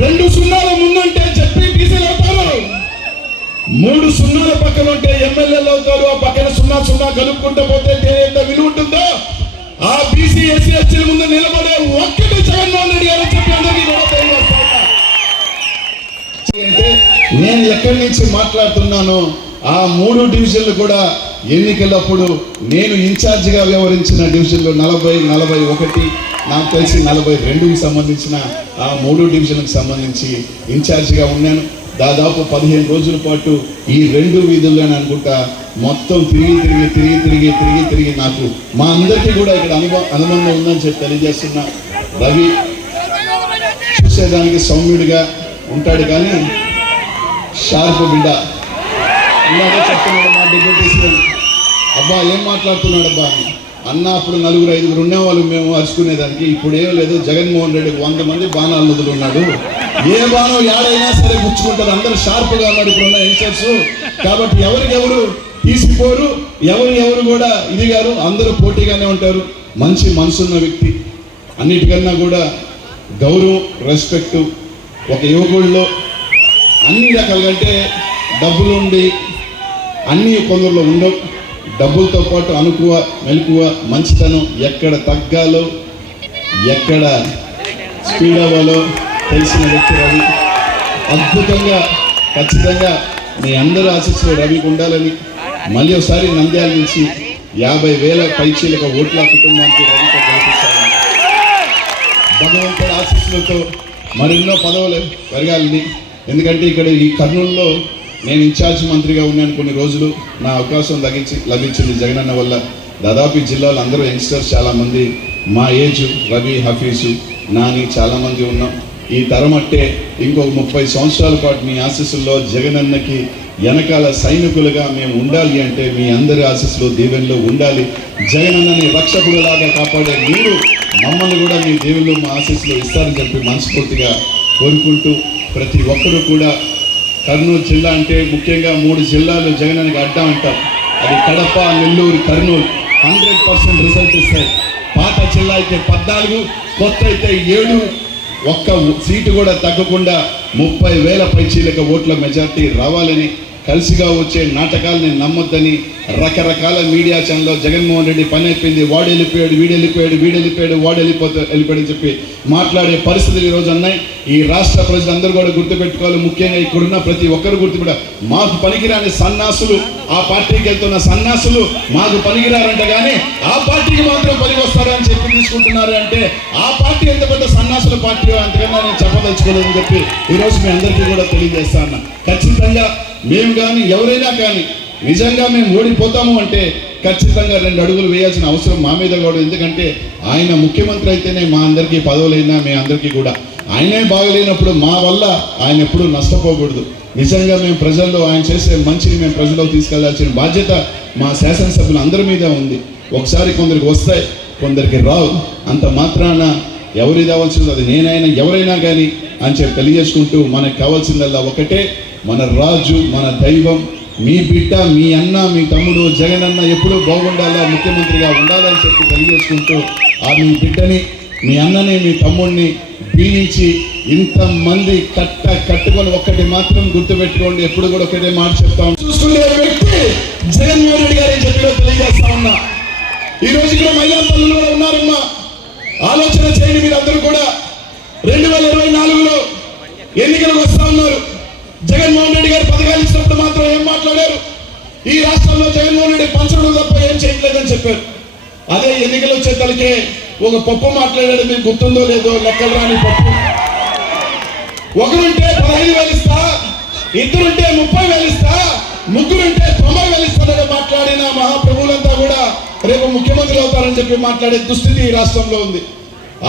2 సున్నాల ముందుంటే జెడ్పీటీసీలు అవుతారు, 3 సున్నాల పక్కన ఉంటే ఎమ్మెల్యేలు అవుతారు. ఆ పక్కన 0 కలుపుకుంటూ పోతే ఎంత విలువ ఉంటుందో ఆ బీసీ ఎస్సీ ఎస్టీల ముందు నిలబడే ఒక్కటి జగన్మోహన్ రెడ్డి గారు చెప్పి అందరికీ కూడా తెలియజేస్తా. అంటే నేను ఎక్కడి నుంచి మాట్లాడుతున్నానో ఆ 3 డివిజన్లు కూడా ఎన్నికలప్పుడు నేను ఇన్ఛార్జిగా వ్యవహరించిన డివిజన్లు 40, 41, నాకు తెలిసి 42కి సంబంధించిన ఆ 3 డివిజన్లకు సంబంధించి ఇన్ఛార్జిగా ఉన్నాను. దాదాపు 15 రోజుల పాటు ఈ 2 వీధుల్లోనే అనుకుంటా మొత్తం తిరిగి నాకు మా అందరికీ కూడా ఇక్కడ అనుబంధం ఉందని చెప్పి తెలియజేస్తున్నా. రవి చూసేదానికి సౌమ్యుడిగా ఉంటాడు కానీ షార్ప్ బిడ్డ. ఇలాగే చెప్తున్నాడు మా డిప్యూటీ అబ్బా ఏం మాట్లాడుతున్నాడు అబ్బా అన్న. అప్పుడు 4, 5 ఉండేవాళ్ళు మేము అరుచుకునేదానికి. ఇప్పుడు ఏం లేదు, జగన్మోహన్ రెడ్డికి 100 మంది బాణాలు వదులున్నాడు. ఏ బాణం ఏడైనా సరే గుచ్చుకుంటారు. అందరూ షార్ప్గా ఉన్నాడు ఇప్పుడున్న యంగ్స్టర్స్. కాబట్టి ఎవరికెవరు తీసిపోరు, ఎవరు కూడా ఇది గారు, అందరూ పోటీగానే ఉంటారు. మంచి మనసున్న వ్యక్తి, అన్నిటికన్నా కూడా గౌరవం, రెస్పెక్ట్. ఒక యువకుడిలో అన్ని రకాలుగా అంటే డబ్బులు ఉండి అన్ని కొందరిలో ఉండవు. డబ్బులతో పాటు అనుకువ మెలకువ మంచితనం, ఎక్కడ తగ్గాలో ఎక్కడ స్పీడ్ అవ్వాలో తెలిసిన వ్యక్తి రవి. అద్భుతంగా ఖచ్చితంగా మీ అందరూ ఆశీస్సులు రవికి ఉండాలని మళ్ళీ ఒకసారి నంద్యాల నుంచి 50,000 పైచీలక ఓట్ల కుటుంబానికి రవితో గెలిపించాలని భగవంతుడి ఆశీస్సులతో మరెన్నో పదవులు పెరగాలని. ఎందుకంటే ఇక్కడ ఈ కర్నూలులో నేను ఇన్ఛార్జ్ మంత్రిగా ఉన్నాను కొన్ని రోజులు. నా అవకాశం లభించింది జగనన్న వల్ల. దాదాపు ఈ జిల్లాలో అందరూ యంగ్స్టర్స్ చాలామంది మా ఏజ్, రవి, హఫీజు, నాని చాలామంది ఉన్నాం. ఈ తరం అంటే ఇంకొక 30 సంవత్సరాల పాటు మీ ఆశీస్సుల్లో జగనన్నకి వెనకాల సైనికులుగా మేము ఉండాలి. అంటే మీ అందరి ఆశీస్సులు దీవెనలు ఉండాలి. జగనన్నని రక్షకుడులాగా కాపాడే మీరు మమ్మల్ని కూడా మీ దేవుళ్ళు మా ఆశీస్సులు ఇస్తారని చెప్పి మనస్ఫూర్తిగా కోరుకుంటూ, ప్రతి ఒక్కరూ కూడా కర్నూలు జిల్లా అంటే ముఖ్యంగా 3 జిల్లాలు జగనన్నకి అడ్డా అంటారు. అది కడప, నెల్లూరు, కర్నూలు 100% రిజల్ట్ ఇస్తాయి. పాత జిల్లా అయితే 14, కొత్త అయితే 7, ఒక్క సీటు కూడా తగ్గకుండా 30,000 పైచీలక ఓట్ల మెజార్టీ రావాలని, కలిసిగా వచ్చే నాటకాలని నమ్మొద్దని రకరకాల మీడియా ఛానల్లో జగన్మోహన్ రెడ్డి పని అయిపోయింది, వాడు వెళ్ళిపోయాడు, వాడు వెళ్ళిపోయాడు చెప్పి మాట్లాడే పరిస్థితులు ఈరోజు ఉన్నాయి. ఈ రాష్ట్ర ప్రజలందరూ కూడా గుర్తుపెట్టుకోవాలి. ముఖ్యంగా ఇక్కడున్న ప్రతి ఒక్కరు గుర్తుపెట్టాలి. మాకు పనికిరాని సన్నాసులు, ఆ పార్టీకి వెళ్తున్న సన్నాసులు మాకు పనికిరారంట, కానీ ఆ పార్టీకి మాత్రం పనికి వస్తారని చెప్పి తీసుకుంటున్నారు. అంటే ఆ పార్టీ ఎంత పెద్ద సన్నాసుల పార్టీ అంతకన్నా నేను చెప్పదలుచుకోలేదని చెప్పి ఈరోజు మీ అందరికీ కూడా తెలియజేస్తా ఉన్నా. ఖచ్చితంగా మేము కానీ ఎవరైనా కానీ నిజంగా మేము ఓడిపోతాము అంటే ఖచ్చితంగా 2 అడుగులు వేయాల్సిన అవసరం మా మీద కూడా. ఎందుకంటే ఆయన ముఖ్యమంత్రి అయితేనే మా అందరికీ పదవులైనా మీ అందరికీ కూడా. ఆయనే బాగలేనప్పుడు మా వల్ల ఆయన ఎప్పుడూ నష్టపోకూడదు. నిజంగా మేము ప్రజల్లో ఆయన చేసే మంచిని మేము ప్రజల్లోకి తీసుకెళ్లాల్సిన బాధ్యత మా శాసనసభ్యులు అందరి మీద ఉంది. ఒకసారి కొందరికి వస్తాయి, కొందరికి రావు. అంత మాత్రాన ఎవరి రావాల్సిందో అది నేనైనా ఎవరైనా కానీ అని చెప్పి తెలియజేసుకుంటూ, మనకు కావాల్సిందల్లా ఒకటే, మన రాజు, మన దైవం, మీ బిడ్డ, మీ అన్న, మీ తమ్ముడు జగనన్న ఎప్పుడూ బాగుండాలా, ముఖ్యమంత్రిగా ఉండాలని చెప్పి తెలియజేసుకుంటూ, ఆ మీ బిడ్డని మీ అన్నని మీ తమ్ముడిని దీవించి ఇంతమంది కట్టుకొని ఒక్కటి మాత్రం గుర్తుపెట్టుకోండి, ఎప్పుడు కూడా ఒకటే మాట చెప్తాం. చూసుకునే వ్యక్తి జగన్మోహన్ రెడ్డి గారు చెప్పిన తెలియజేస్తా ఉన్నా. ఈ రోజు ఇక్కడ మహిళా తల్లులు కూడా ఉన్నారమ్మా. ఆలోచన చేయండి మీరు అందరూ కూడా. 2024లో ఎన్నికలకు వస్తా ఉన్నారు. జగన్మోహన్ రెడ్డి గారు పథకాలు ఇచ్చినప్పుడు మాత్రం ఏం మాట్లాడారు? ఈ రాష్ట్రంలో జగన్మోహన్ రెడ్డి పంచడం తప్ప ఏం చేయట్లేదని చెప్పారు. అదే ఎన్నికలు వచ్చే తలకే ఒక పప్పు మాట్లాడాడు, మీకు గుర్తుందో లేదో, లెక్కలు రాని పప్పు. ఒకరుంటే 15,000 ఇస్తా, ఇద్దరుంటే 30,000 ఇస్తా, ముగ్గురుంటే 90,000 ఇస్తానని మాట్లాడిన మహాప్రభువులంతా కూడా రేపు ముఖ్యమంత్రులు అవుతారని చెప్పి మాట్లాడే దుస్థితి ఈ రాష్ట్రంలో ఉంది.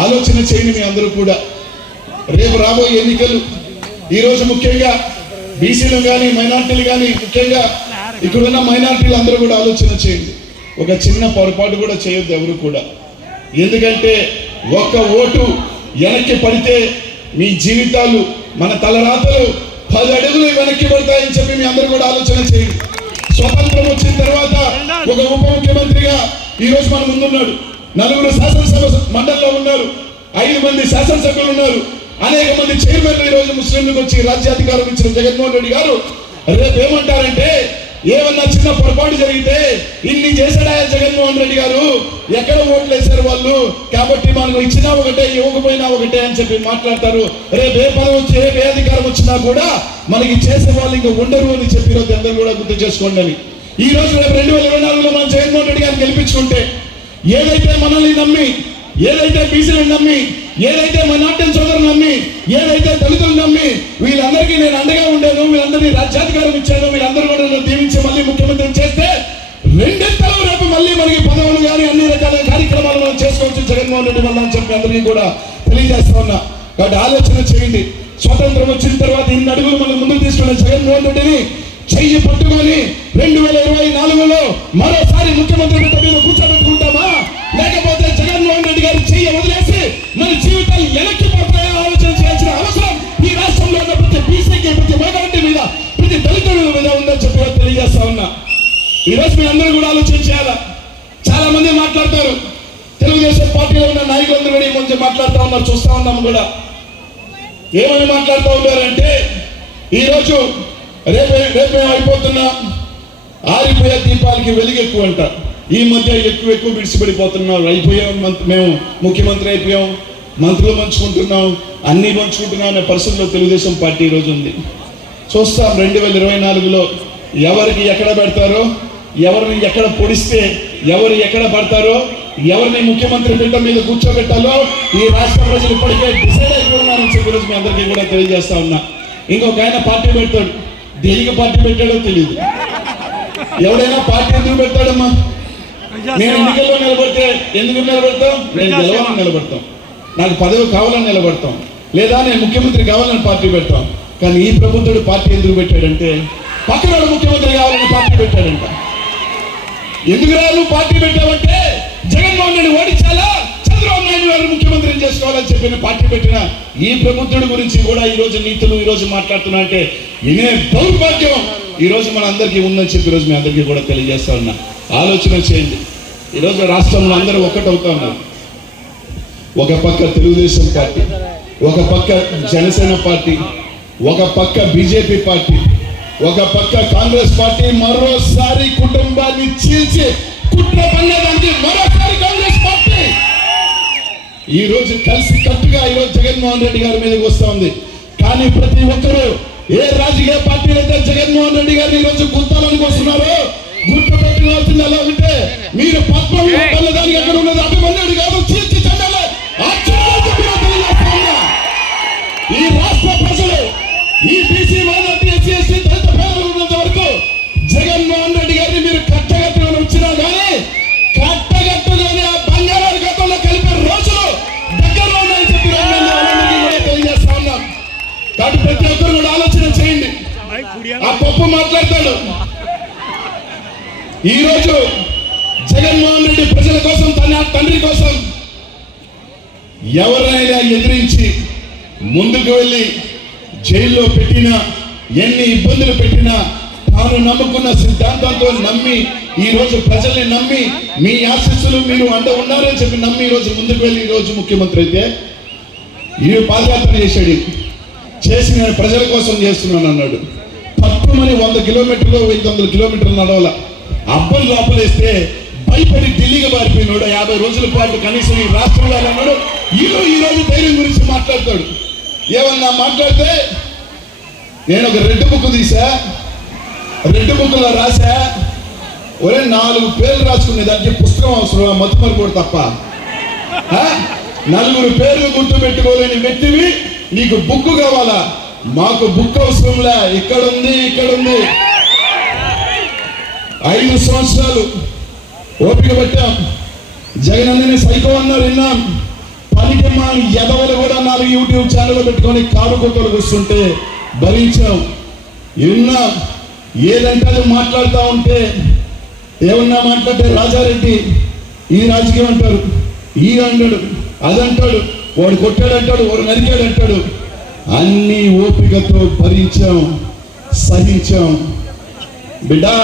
ఆలోచన చేయండి మీ అందరూ కూడా. రేపు రాబోయే ఎన్నికలు ఈ రోజు ముఖ్యంగా బీసీలు కానీ మైనార్టీలు కానీ, ముఖ్యంగా ఇక్కడున్న మైనార్టీలు అందరూ కూడా ఆలోచన చేయండి. ఒక చిన్న పొరపాటు కూడా చేయొద్దు ఎవరు కూడా. ఎందుకంటే ఒక్క ఓటు వెనక్కి పడితే మీ జీవితాలు, మన తలరాతలు 10 అడుగులు వెనక్కి పడతాయని చెప్పి మీ అందరూ కూడా ఆలోచన చేయండి. స్వతంత్రం వచ్చిన తర్వాత ఒక ఉప ముఖ్యమంత్రిగా ఈ రోజు మన ముందున్నాడు. 4 శాసనసభ మండలిలో ఉన్నారు, 5 మంది శాసనసభ్యులు ఉన్నారు, అనేక మంది చైర్మన్లు ఈ రోజు ముస్లింలకు వచ్చి రాజ్యాధికారం ఇచ్చిన జగన్మోహన్ రెడ్డి గారు రేపు ఏమంటారంటే, ఏమన్నా చిన్న పొరపాటు జరిగితే ఇన్ని చేశాడా జగన్మోహన్ రెడ్డి గారు, ఎక్కడ ఓట్లు వేశారు వాళ్ళు, కాబట్టి మనకు ఇచ్చినా ఒకటే ఇవ్వకపోయినా ఒకటే అని చెప్పి మాట్లాడతారు. రేపు ఏ పదవి వచ్చి ఏ అధికారం వచ్చినా కూడా మనకి చేసే వాళ్ళు ఇంకా ఉండరు అని చెప్పి ఈరోజు అందరూ కూడా గుర్తు చేసుకోండి అని. ఈ రోజు రేపు 2024లో మనం జగన్మోహన్ రెడ్డి గారిని గెలిపించుకుంటే, ఏదైతే మనల్ని నమ్మి, ఏదైతే బీసీలను నమ్మి, ఏదైతే మైనార్టీ సోదరులు నమ్మి, ఏదైతే దళితులు నమ్మి, వీళ్ళందరికీ నేను అండగా ఉండేను, వీళ్ళందరినీ రాజ్యాధికారం ఇచ్చాను, వీళ్ళందరూ కూడా దీవించి మళ్ళీ ముఖ్యమంత్రిని చేస్తే రెండింతలు రేపు మళ్ళీ మనకి పదవులు కానీ అన్ని రకాల కార్యక్రమాలు మనం చేసుకోవచ్చు జగన్మోహన్ రెడ్డి వల్ల అని చెప్పి అందరికీ కూడా తెలియజేస్తా ఉన్నా. కాబట్టి ఆలోచన చేయండి. స్వతంత్రం వచ్చిన తర్వాత ఇన్ని అడుగులు మనం ముందుకు తీసుకున్న జగన్మోహన్ రెడ్డిని చెయ్యి పట్టుకొని 2024లో మరోసారి ముఖ్యమంత్రి మీద కూర్చోబెట్టుకుంటామా, లేకపోతే జగన్మోహన్ రెడ్డి గారి చెయ్యి వదిలేసి మన జీవితాలు వెనక్కి పడతాయో ఆలోచన చేయాల్సిన అవసరం ఈ రాష్ట్రంలో ఉన్న ప్రతి బీసీకి, ప్రతి మైనారిటీ మీద, ప్రతి దళితుల మీద ఉందని చెప్పి తెలియజేస్తా ఉన్నా. ఈ రోజు మీ అందరూ కూడా ఆలోచన చేయాలా. చాలా మంది మాట్లాడతారు, తెలుగుదేశం పార్టీలో ఉన్న నాయకులందరూ కూడా ఈ మధ్య మాట్లాడుతూ ఉన్నారు, చూస్తా ఉన్నాము కూడా. ఏమని మాట్లాడుతూ ఉన్నారంటే, ఈరోజు రేపు అయిపోతున్నా ఆరిపోయే దీపాలకి వెలుగు ఎక్కువ అంట. ఈ మధ్య ఎక్కువ విడిచిపడిపోతున్నాం. అయిపోయాం, మేము ముఖ్యమంత్రి అయిపోయాం, మంత్రులు పంచుకుంటున్నాం, అన్ని పంచుకుంటున్నాం అనే పరిస్థితుల్లో తెలుగుదేశం పార్టీ ఈ రోజు ఉంది. చూస్తాం 2024లో ఎవరికి ఎక్కడ పెడతారో, ఎవరిని ఎక్కడ పొడిస్తే ఎవరు ఎక్కడ పడతారో, ఎవరిని ముఖ్యమంత్రి బిడ్డ మీద కూర్చోబెట్టాలో ఈ రాష్ట్ర ప్రజలు ఇప్పటికే డిసైడ్ అయిపోతున్నారని చెప్పి ఈరోజు మీ అందరికీ కూడా తెలియజేస్తా ఉన్నా. ఇంకొక ఆయన పార్టీ పెడతాడు, దేనికి పార్టీ పెట్టాడో తెలియదు. ఎవడైనా పార్టీ ఎందుకు పెడతాడమ్మా? నేను ఎన్నికల్లో నిలబడితే ఎందుకు నిలబడతాం? నేను గెలవాలని నిలబడతాం, నాకు పదవి కావాలని నిలబడతాం, లేదా నేను ముఖ్యమంత్రి కావాలని పార్టీ పెడతాం. కానీ ఈ ప్రభుత్వుడు పార్టీ ఎందుకు పెట్టాడంటే, పక్కన ముఖ్యమంత్రి కావాలని పార్టీ పెట్టాడంట. ఎందుకు రాదు పార్టీ పెట్టామంటే, జగన్మోహన్ రెడ్డి ఓడించాలా, చంద్రబాబు నాయుడు గారు ముఖ్యమంత్రిని చేసుకోవాలని చెప్పిన పార్టీ పెట్టిన ఈ ప్రభుత్వుడి గురించి కూడా ఈ రోజు నీతులు ఈ రోజు మాట్లాడుతున్నా అంటే ఇదే దౌర్భాగ్యం ఈ రోజు మన అందరికీ ఉందని చెప్పి ఈరోజు మీ అందరికీ కూడా తెలియజేస్తా ఉన్నా. ఆలోచన చేయండి. ఈరోజు రాష్ట్రంలో అందరూ ఒక్కటవుతా ఉన్నారు. ఒక పక్క తెలుగుదేశం పార్టీ, ఒక పక్క జనసేన పార్టీ, ఒక పక్క బీజేపీ పార్టీ, ఒక పక్క కాంగ్రెస్ పార్టీ మరోసారి కుటుంబాన్ని చీల్చి కుట్ర పన్నదానికి మరోసారి కాంగ్రెస్ పార్టీ ఈ రోజు కలిసి కట్టుగా ఈ రోజు జగన్మోహన్ రెడ్డి గారి మీదకి వస్తా ఉంది. కానీ ప్రతి ఒక్కరూ ఏ రాజకీయ పార్టీలు అయితే జగన్మోహన్ రెడ్డి గారిని ఈ రోజు గుర్తాలని వస్తున్నారో గుర్తు పెట్టిన ఎలా ఉంటే మీరు పద్మదానికి ఎక్కడ ఉన్నది అభిమన్యుడు కాదు, చీల్చి చెందాలి. ఈ రాష్ట్ర ప్రజలు ఈ బీసీ మైనార్టీ ఎస్సీ ఎస్టీ దళిత పేదలు ఉన్నంత వరకు జగన్మోహన్ రెడ్డి గారిని మీరు కట్టగట్టుకొని వచ్చినా కానీ కట్టగట్టుకొని ఆ బంగారాల గతంలో కలిపే రోజులు దగ్గరలో ఉన్నాయని చెప్పి తెలియజేస్తా ఉన్నాం. కాబట్టి ప్రతి ఒక్కరు కూడా ఆలోచన చేయండి. ఆ పప్పు మాట్లాడతాడు. ఈ రోజు జగన్మోహన్ రెడ్డి ప్రజల కోసం, తన తండ్రి కోసం ఎవరైనా ఎదిరించి ముందుకు వెళ్ళి జైల్లో పెట్టినా, ఎన్ని ఇబ్బందులు పెట్టినా తాను నమ్ముకున్న సిద్ధాంతంతో నమ్మి ఈ రోజు ప్రజల్ని నమ్మి మీ ఆశీస్సులు మీరు అండ ఉన్నారని చెప్పి నమ్మి ఈ రోజు ముందుకు వెళ్ళి ఈ రోజు ముఖ్యమంత్రి అయితే ఈ పాదయాత్ర చేసి నేను ప్రజల కోసం చేస్తున్నాను అన్నాడు. పట్టుమని 100 కిలోమీటర్లు 100 కిలోమీటర్లు నడవాల. అబ్బాయి లోపలేస్తే భయపడి ఢిల్లీకి పారిపోయినాడు. 50 రోజుల పాటు కనీసం ఈ రాష్ట్రంలో అన్నాడు. ఈ రోజు ధైర్యం గురించి మాట్లాడతాడు. ఏమన్నా మాట్లాడితే నేను ఒక రెడ్ బుక్ తీసా, రెడ్ బుక్లో రాసా, ఒరే 4 పేర్లు రాసుకునే దానికి పుస్తకం అవసరం, మతుమరు కూడా తప్ప 4 పేర్లు గుర్తు పెట్టుకోలేని వ్యక్తివి, నీకు బుక్ కావాలా? మాకు బుక్ అవసరంలే, ఇక్కడ ఉంది 5 సంవత్సరాలు ఓపిక పెట్టాం. జగన్ అన్నని సైకో అన్నారు, విన్నాం. పనికి మా ఎదవలు కూడా 4 యూట్యూబ్ ఛానల్ పెట్టుకొని కారు కొత్తలు కూర్చుంటే భరించాం, విన్నాం. ఏదంటే అది మాట్లాడుతూ ఉంటే ఏమన్నా మాట్లాడితే రాజారెడ్డి ఈ రాజకీయం అంటారు, ఈ అంటాడు, అదంటాడు, వాడు కొట్టాడంటాడు, వాడు నరికాడంటాడు. అన్ని ఓపికతో భరించాం, సహించాం. బిడ్డా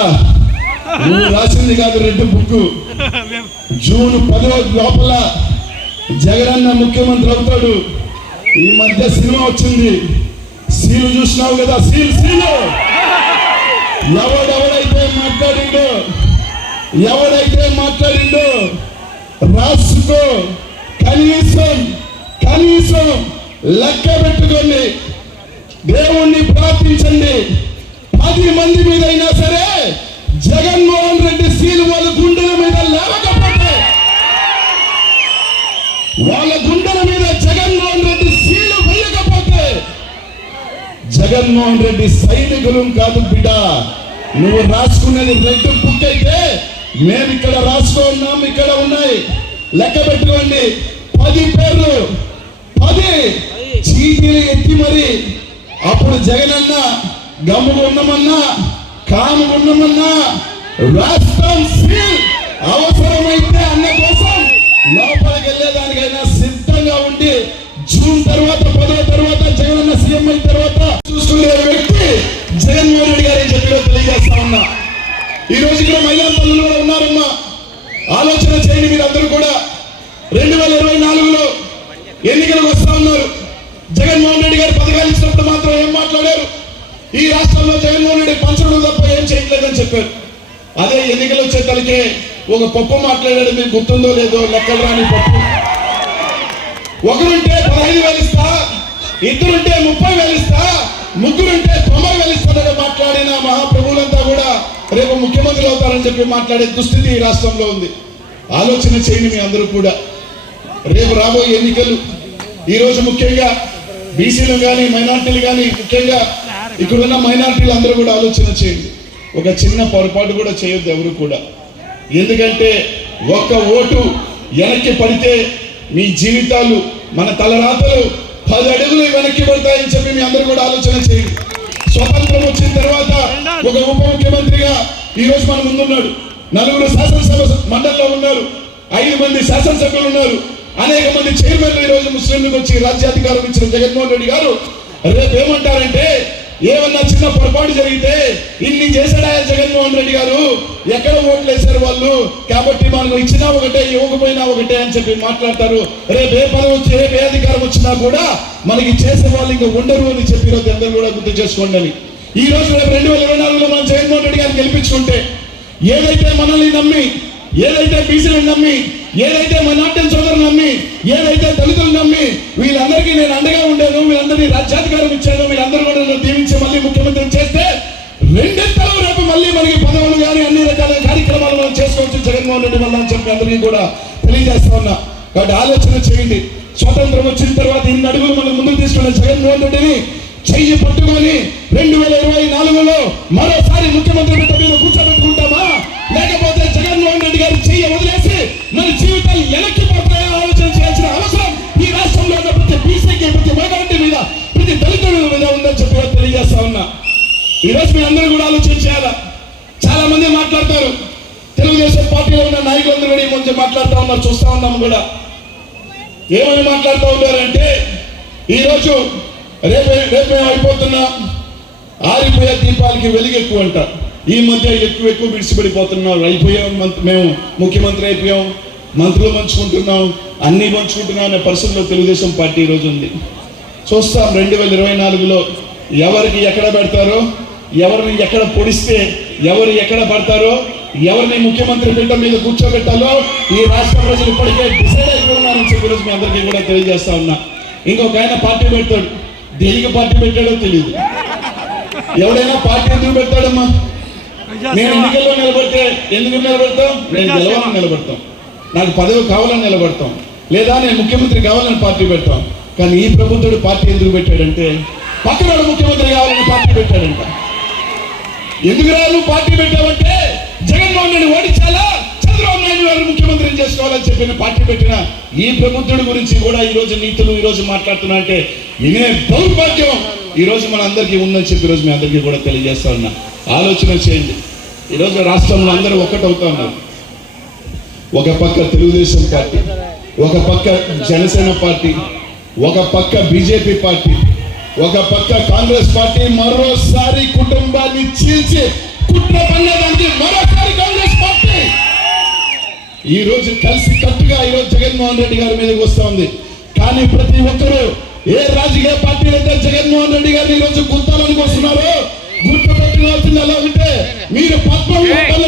నువ్వు రాసింది కాదు రెడ్ బుక్. జూన్ 10 లోపల జగనన్న ముఖ్యమంత్రి అవుతాడు. ఈ మధ్య సినిమా వచ్చింది, సీలు చూసినావు కదా, సీలు ఎవడైతే మాట్లాడిండో రాసుకో. కనీసం లెక్క పెట్టుకోండి, దేవుణ్ణి ప్రార్థించండి. 10 మంది మీద అయినా సరే జగన్మోహన్ రెడ్డి సీలు వాళ్ళ గుండెల మీద లేవకపోతే, వాళ్ళ గుండెల మీద జగన్మోహన్ రెడ్డి సీలు వేయకపోతే జగన్మోహన్ రెడ్డి సైనికులు కాదు బిడ్డ. నువ్వు రాసుకునేది రెడ్ బుక్ అయితే మేము ఇక్కడ రాసుకున్నాం, ఇక్కడ ఉన్నాయి, లెక్క పెట్టుకోండి. 10 పేర్లు, 10 చీటీలు ఎత్తి మరి అప్పుడు జగనన్న గమ్ముగా ఉన్నామన్నా, కాముగా ఉన్నామన్నా రాష్ట్రం సీల్ అవసరమైతే అన్న కోసం లోపలికి వెళ్ళేదానికైనా సిద్ధంగా ఉండి జూన్ తర్వాత 10 తర్వాత జగనన్న సీఎం అయిన తర్వాత చూసుకునే వ్యక్తి జగన్మోహన్ రెడ్డి గారు చెప్పిలో తెలియజేస్తా ఉన్నా. ఈ రోజు ఇక్కడ మహిళా తల్లులు కూడా ఉన్నారమ్మా. ఆలోచన చేయండి మీరు అందరూ కూడా. 2024లో ఎన్నికలకు వస్తా ఉన్నారు. జగన్మోహన్ రెడ్డి గారు పథకాలు ఇచ్చినప్పుడు మాత్రం ఏం మాట్లాడారు? ఈ రాష్ట్రంలో జగన్మోహన్ రెడ్డి పంచడం తప్ప ఏం చేయట్లేదని చెప్పారు. అదే ఎన్నికలు వచ్చే తలకే ఒక పప్పు మాట్లాడాడు, మీకు గుర్తుందో లేదో, లెక్కలు రాని పప్పు. ఒకరుంటే 15,000 ఇస్తా, ఇద్దరుంటే 30,000 ఇస్తా, ముగ్గురుంటే 90,000 ఇస్తానని మాట్లాడిన మహాప్రభువులంతా కూడా రేపు ముఖ్యమంత్రులు అవుతారని చెప్పి మాట్లాడే దుస్థితి ఈ రాష్ట్రంలో ఉంది. ఆలోచన చేయండి మీ అందరూ కూడా. రేపు రాబోయే ఎన్నికలు ఈ రోజు ముఖ్యంగా బీసీలు కానీ మైనార్టీలు కానీ, ముఖ్యంగా ఇక్కడున్న మైనార్టీలు అందరూ కూడా ఆలోచన చేయండి. ఒక చిన్న పొరపాటు కూడా చేయొద్దు ఎవరు కూడా. ఎందుకంటే ఒక్క ఓటు వెనక్కి పడితే మీ జీవితాలు, మన తలరాతలు 10 అడుగులు వెనక్కి పడతాయని చెప్పి మీ అందరూ కూడా ఆలోచన చేయండి. స్వతంత్రం వచ్చిన తర్వాత ఒక ఉప ముఖ్యమంత్రిగా ఈ రోజు మన ముందున్నాడు. 4 శాసనసభ మండలిలో ఉన్నారు, 5 మంది శాసనసభ్యులు ఉన్నారు, అనేక మంది చైర్మన్లు ఈ రోజు ముస్లింలకు వచ్చి రాజ్యాధికారం ఇచ్చిన జగన్మోహన్ రెడ్డి గారు రేపు ఏమంటారంటే, ఏమన్నా చిన్న పొరపాటు జరిగితే ఇన్ని చేశాడా జగన్మోహన్ రెడ్డి గారు, ఎక్కడ ఓట్లు వేశారు వాళ్ళు, కాబట్టి మనకు ఇచ్చినా ఒకటే ఇవ్వకపోయినా ఒకటే అని చెప్పి మాట్లాడతారు. రేపు ఏ పదవి వచ్చి ఏ అధికారం వచ్చినా కూడా మనకి చేసే వాళ్ళు ఇంకా ఉండరు అని చెప్పి ఈరోజు అందరూ కూడా గుర్తు చేసుకోండి అని. ఈ రోజు రేపు 2024లో మనం జగన్మోహన్ రెడ్డి గారిని గెలిపించుకుంటే, ఏదైతే మనల్ని నమ్మి, ఏదైతే బీసీలను నమ్మి, ఏదైతే మైనార్టీ సోదరులు నమ్మి, ఏదైతే దళితులు నమ్మి వీళ్ళందరికీ నేను అండగా ఉండాను, వీళ్ళందరినీ రాజ్యాధికారం ఇచ్చాను, వీళ్ళందరూ కూడా దీవించి మళ్ళీ ముఖ్యమంత్రిని చేస్తే రెండెంతలు రేపు మళ్ళీ మనకి పదవులు కానీ అన్ని రకాల కార్యక్రమాలు మనం చేసుకోవచ్చు జగన్మోహన్ రెడ్డి వల్ల అని చెప్పి అందరికీ కూడా తెలియజేస్తా ఉన్నా. కాబట్టి ఆలోచన చేయండి. స్వతంత్రం వచ్చిన తర్వాత ఇన్ని అడుగులు మనం ముందుకు తీసుకున్న జగన్మోహన్ రెడ్డిని చెయ్యి పట్టుకొని 2024లో మరోసారి ముఖ్యమంత్రి బిడ్డ మీద కూర్చోబెట్టుకుంటామా, లేకపోతే జగన్మోహన్ రెడ్డి గారు చెయ్యి వదిలేసి మన జీవితాలు వెనక్కి పడతాయో ఆలోచన చేయాల్సిన అవసరం ఈ రాష్ట్రంలో ఉన్న ప్రతి బీసీకి, ప్రతి మైనారిటీ మీద, ప్రతి దళితుల మీద ఉందని చెప్పి తెలియజేస్తా ఉన్నా. ఈ రోజు మీ అందరూ కూడా ఆలోచన చేయాలా. చాలా మంది మాట్లాడతారు, తెలుగుదేశం పార్టీలో ఉన్న నాయకులందరూ కూడా ఈ మధ్య మాట్లాడుతూ ఉన్నారు, చూస్తా ఉన్నాము కూడా. ఏమని మాట్లాడుతూ ఉన్నారంటే, ఈరోజు రేపు అయిపోతున్నా ఆరిపోయే దీపాలకి వెలుగు ఎక్కువ అంట. ఈ మధ్య ఎక్కువ విడిచిపడిపోతున్నాం. అయిపోయాం, మేము ముఖ్యమంత్రి అయిపోయాం, మంత్రులు పంచుకుంటున్నాం, అన్నీ పంచుకుంటున్నాం అనే పరిస్థితుల్లో తెలుగుదేశం పార్టీ ఈరోజు ఉంది. చూస్తాం 2024లో ఎవరికి ఎక్కడ పెడతారో, ఎవరిని ఎక్కడ పొడిస్తే ఎవరు ఎక్కడ పడతారో, ఎవరిని ముఖ్యమంత్రి పీఠ మీద కూర్చోబెట్టాలో ఈ రాష్ట్ర ప్రజలు ఇప్పటికే డిసైడ్ అయిపోతున్నారని చెప్పి ఈరోజు మీ అందరికీ కూడా తెలియజేస్తా ఉన్నా. ఇంకొక ఆయన పార్టీ పెడతాడు, దేనికి పార్టీ పెట్టాడో తెలియదు. ఎవడైనా పార్టీ ఎందుకు పెడతాడమ్మా? నేను ఎన్నికల్లో నిలబడితే ఎందుకు నిలబడతాం? నేను గెలవాలని నిలబడతాం, నాకు పదవి కావాలని నిలబడతాం, లేదా నేను ముఖ్యమంత్రి కావాలని పార్టీ పెడతాం. కానీ ఈ ప్రభుత్వుడు పార్టీ ఎందుకు పెట్టాడంటే పక్కన ముఖ్యమంత్రి కావాలని పార్టీ పెట్టాడంట. ఎందుకు రాదు పార్టీ పెట్టామంటే జగన్మోహన్ రెడ్డి ఓడించాలా, చంద్రబాబు నాయుడు గారు ముఖ్యమంత్రిని చేసుకోవాలని చెప్పిన పార్టీ పెట్టిన ఈ ప్రభుత్వుడి గురించి కూడా ఈ రోజు నీతులు ఈ రోజు మాట్లాడుతున్నా అంటే ఇదే దౌర్భాగ్యం ఈ రోజు మన అందరికీ ఉందని చెప్పి ఈరోజు మీ అందరికీ కూడా తెలియజేస్తా ఉన్నా. ఆలోచన చేయండి. ఈరోజు రాష్ట్రంలో అందరూ ఒక్కటవుతా ఉన్నారు. ఒక పక్క తెలుగుదేశం పార్టీ, ఒక పక్క జనసేన పార్టీ, ఒక పక్క బీజేపీ పార్టీ, ఒక పక్క కాంగ్రెస్ పార్టీ మరోసారి కుటుంబాన్ని చీల్చి కుట్ర పన్నదానికి మరోసారి కాంగ్రెస్ పార్టీ ఈ రోజు కలిసి కట్టుగా ఈరోజు జగన్మోహన్ రెడ్డి గారి మీదకి వస్తా ఉంది. కానీ ప్రతి ఒక్కరూ ఏ రాజకీయ పార్టీలు అయితే జగన్మోహన్ రెడ్డి గారిని ఈరోజు గుర్తాలని వస్తున్నారో గుర్తు పెట్టుకోవాల్సింది ఎలా ఉంటే మీరు పద్మం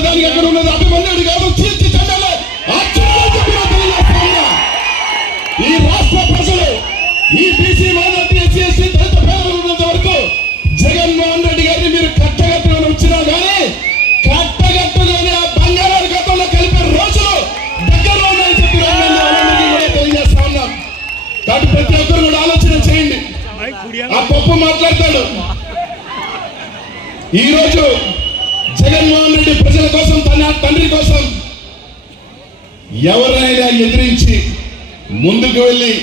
దానికి ఎక్కడ ఉన్నది అభిమన్యుడు కాదు చీల్చి చెందాలి. ఈ రాష్ట్ర ప్రజలు ఈ బీసీ మైనార్టీ ఎస్సీ ఎస్టీ దళిత పేదలు ఉన్నంత వరకు జగన్మోహన్ రెడ్డి గారిని మీరు కట్టగట్టుకొని వచ్చినా కానీ కట్టగట్టుకొని ఆ బంగారాల గతంలో కలిపే రోజులు దగ్గరలో ఉన్నాయని చెప్పి కూడా తెలియజేస్తా ఉన్నాం. కాబట్టి ప్రతి ఒక్కరు కూడా ఆలోచన చేయండి. ఆ పప్పు మాట్లాడతాడు. ఈ రోజు జగన్మోహన్ రెడ్డి ప్రజల కోసం తన తండ్రి కోసం ఎవరైనా ఎదిరించి ముందుకు వెళ్ళి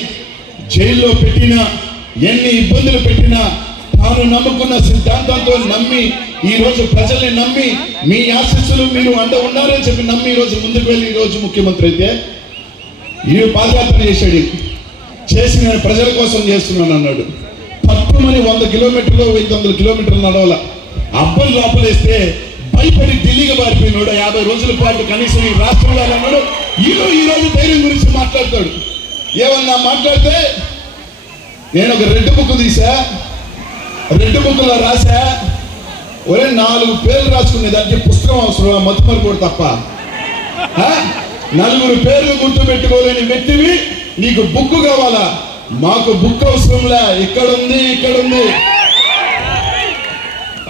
జైల్లో పెట్టినా ఎన్ని ఇబ్బందులు పెట్టినా తాను నమ్ముకున్న సిద్ధాంతంతో నమ్మి ఈ రోజు ప్రజల్ని నమ్మి మీ ఆశీస్సులు మీరు అండ ఉన్నారని చెప్పి నమ్మి ఈ రోజు ముందుకు వెళ్ళి ఈ రోజు ముఖ్యమంత్రి అయితే ఈ పాదయాత్ర చేశాడు. చేసి నేను ప్రజల కోసం చేస్తున్నాను అన్నాడు. తక్కువని 100 కిలోమీటర్లు 500 కిలోమీటర్లు నడవాల. అబ్బలు లోపలేస్తే భయపడి ఢిల్లీకి పారిపోయినాడు. 50 రోజుల పాటు కనీసం ఈ రాష్ట్రంలో అన్నాడు. ఈ రోజు ధైర్యం గురించి మాట్లాడతాడు. ఏమన్నా మాట్లాడితే నేను ఒక రెడ్ బుక్ తీసా, రెడ్ బుక్లో రాసా, ఒరే 4 పేర్లు రాసుకునే దానికి పుస్తకం అవసరం, మతిమరుకోడు తప్ప 4 పేర్లు గుర్తు పెట్టుకోలేని వ్యక్తివి నీకు బుక్ కావాలా? మాకు బుక్ అవసరంలే, ఇక్కడ ఉంది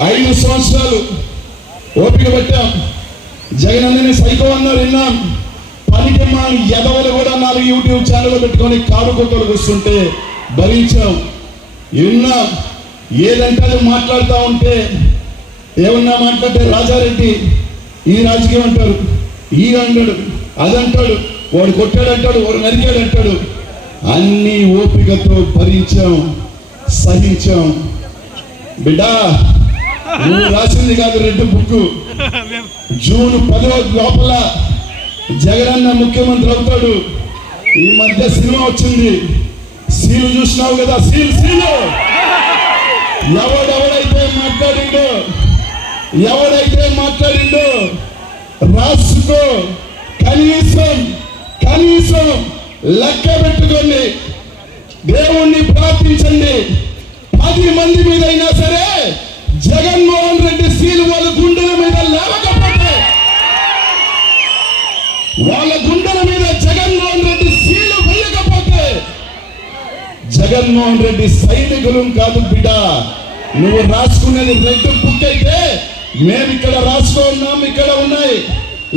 5 సంవత్సరాలు ఓపిక పెట్టాం. జగన్ అన్నని సైకో అన్నారు విన్నాం. పనికి మా ఎదవలు కూడా 4 యూట్యూబ్ ఛానల్ పెట్టుకొని కారు కొత్తలు వస్తుంటే భరించాం, విన్నాం. ఏదంటే అది మాట్లాడుతూ ఉంటే ఏమన్నా మాట్లాడితే రాజారెడ్డి ఈ రాజకీయం అంటారు, ఈ అంటాడు, అదంటాడు, వాడు కొట్టాడంటాడు, వాడు నరికాడంటాడు. అన్ని ఓపికతో భరించాం, సహించాం. బిడ్డా నువ్వు రాసింది కాదు రెడ్ బుక్. జూన్ 10 లోపల జగనన్న ముఖ్యమంత్రి అవుతాడు. ఈ మధ్య సినిమా వచ్చింది, సీలు చూసినావు కదా, సీలు ఎవడైతే మాట్లాడిండో రాసుకో. కనీసం లెక్క పెట్టుకోండి, దేవుణ్ణి ప్రార్థించండి. 10 మంది మీద అయినా సరే జగన్మోహన్ రెడ్డి సీలు వాళ్ళ గుండెల మీద లేవకపోతే, వాళ్ళ గుండెల మీద జగన్మోహన్ రెడ్డి సీలు వేయకపోతే జగన్మోహన్ రెడ్డి సైనికులు కాదు బిడ్డ. నువ్వు రాసుకునేది రెడ్ బుక్ అయితే మేము ఇక్కడ రాసుకున్నాం, ఇక్కడ ఉన్నాయి,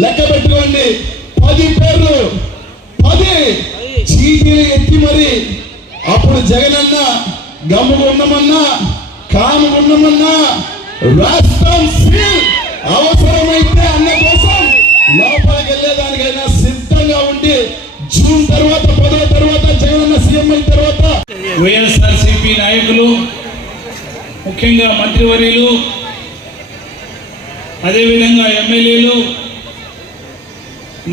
లెక్క పెట్టుకోండి. 10 పేర్లు, 10 చీటీలు ఎత్తి మరి అప్పుడు జగనన్న గమ్ముగా ఉన్నామన్నా, కాముగా ఉన్నామన్నా రాష్ట్రం సీల్ అవసరమైతే అన్న కోసం లోపలికి వెళ్ళేదానికైనా సిద్ధంగా ఉండి జూన్ తర్వాత 10 తర్వాత జగనన్న సీఎం అయిన తర్వాత వైఎస్ఆర్సీపీ నాయకులు, ముఖ్యంగా మంత్రివర్యులు, అదేవిధంగా ఎమ్మెల్యేలు,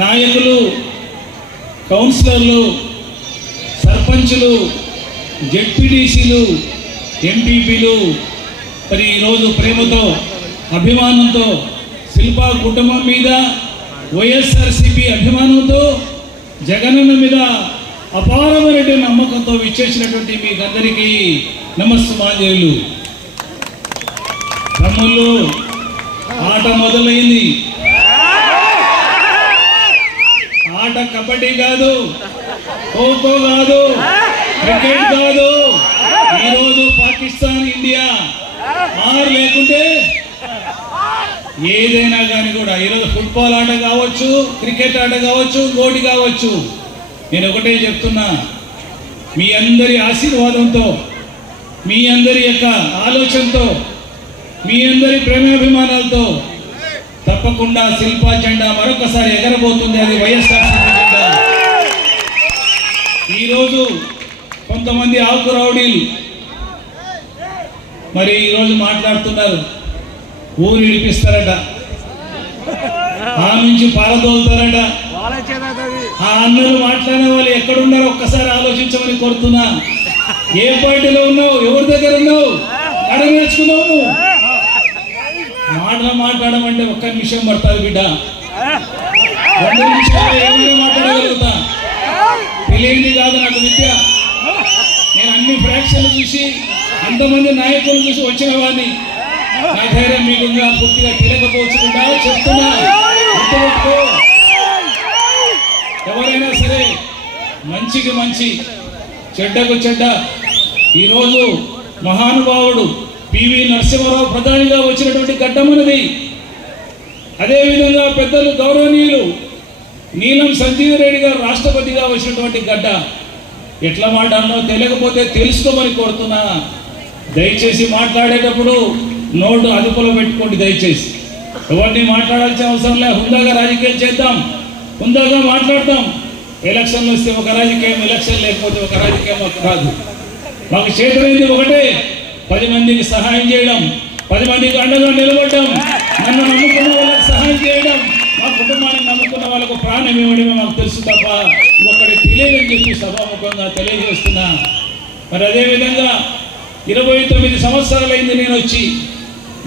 నాయకులు, కౌన్సిలర్లు, సర్పంచులు, జెడ్పీటీసీలు, ఎంపీపీలు మరి ఈరోజు ప్రేమతో, అభిమానంతో శిల్పా కుటుంబం మీద వైఎస్ఆర్సీపీ అభిమానంతో జగనన్న మీద అపారమైనటువంటి నమ్మకంతో విచ్చేసినటువంటి మీకందరికీ నమస్సుమాంజలు. తమ్ముళ్ళు, ఆట మొదలైంది. ఆట కబడ్డీ కాదు, ఖోఖో కాదు, క్రికెట్ కాదు. ఈరోజు పాకిస్తాన్ ఇండియా ఆర్ లేకుంటే ఏదైనా కానీ కూడా ఈరోజు ఫుట్బాల్ ఆట కావచ్చు, క్రికెట్ ఆట కావచ్చు, గోటి కావచ్చు. నేను ఒకటే చెప్తున్నా, మీ అందరి ఆశీర్వాదంతో, మీ అందరి యొక్క ఆలోచనతో, మీ అందరి ప్రేమాభిమానాలతో తప్పకుండా శిల్పా జెండా మరొకసారి ఎగరబోతుంది. అది వైఎస్ఆర్సీపీ జెండా. ఈరోజు కొంతమంది ఆకు రౌడీలు మరి ఈరోజు మాట్లాడుతున్నారు, ఊరు ఇడిపిస్తారట, ఆ నుంచి పారదోలుతారట. ఆ అన్నలు మాట్లాడే వాళ్ళు ఎక్కడున్నారో ఒక్కసారి ఆలోచించమని కోరుతున్నా. ఏ పార్టీలో ఉన్నావు, ఎవరి దగ్గర ఉన్నావు, ఎక్కడ నేర్చుకున్నావు నువ్వు? మాట్లాడమంటే ఒక్క నిమిషం పడుతుంది బిడ్డ, 2 నిమిషాలు ఏమైనా మాట్లాడగలుగుతా. తెలియంది కాదు నాకు విద్య. నేను అన్ని ఫ్రాక్షన్లు చూసి, అంతమంది నాయకులు చూసి వచ్చిన వాడిని. నా ధైర్యం మీకు పూర్తిగా తెలియకపోవచ్చుకుంటా చెప్తున్నా. ఎవరైనా సరే మంచికి మంచి, చెడ్డకు చెడ్డ. ఈరోజు మహానుభావుడు పివి నరసింహారావు ప్రధానిగా వచ్చినటువంటి గడ్డమన్నది. అదేవిధంగా పెద్దలు గౌరవనీయులు నీలం సంజీవ్ రెడ్డి గారు రాష్ట్రపతిగా వచ్చినటువంటి గడ్డ. ఎట్లా మాట్లాడినో తెలియకపోతే తెలుసుకోమని కోరుతున్నా. దయచేసి మాట్లాడేటప్పుడు నోటు అదుపులో పెట్టుకోండి దయచేసి. ఎవరిని మాట్లాడాల్సిన అవసరం లేదు. హుందాగా రాజకీయాలు చేద్దాం, హుందాగా మాట్లాడతాం. ఎలక్షన్లు వస్తే ఒక రాజకీయం, ఎలక్షన్ లేకపోతే ఒక రాజకీయం కాదు. మాకు చేతులైంది ఒకటే, 10 మందికి సహాయం చేయడం, 10 మందికి అండగా నిలబడడం, నన్ను నమ్ముకున్న వాళ్ళకి సహాయం చేయడం, మా కుటుంబాన్ని నమ్ముకున్న వాళ్ళకు ప్రాణం ఇవ్వడమే మాకు తెలుసు తప్ప ఒకటి తెలియదని చెప్పి సభాముఖంగా తెలియజేస్తున్నా. మరి అదేవిధంగా 29 సంవత్సరాలైంది నేను వచ్చి.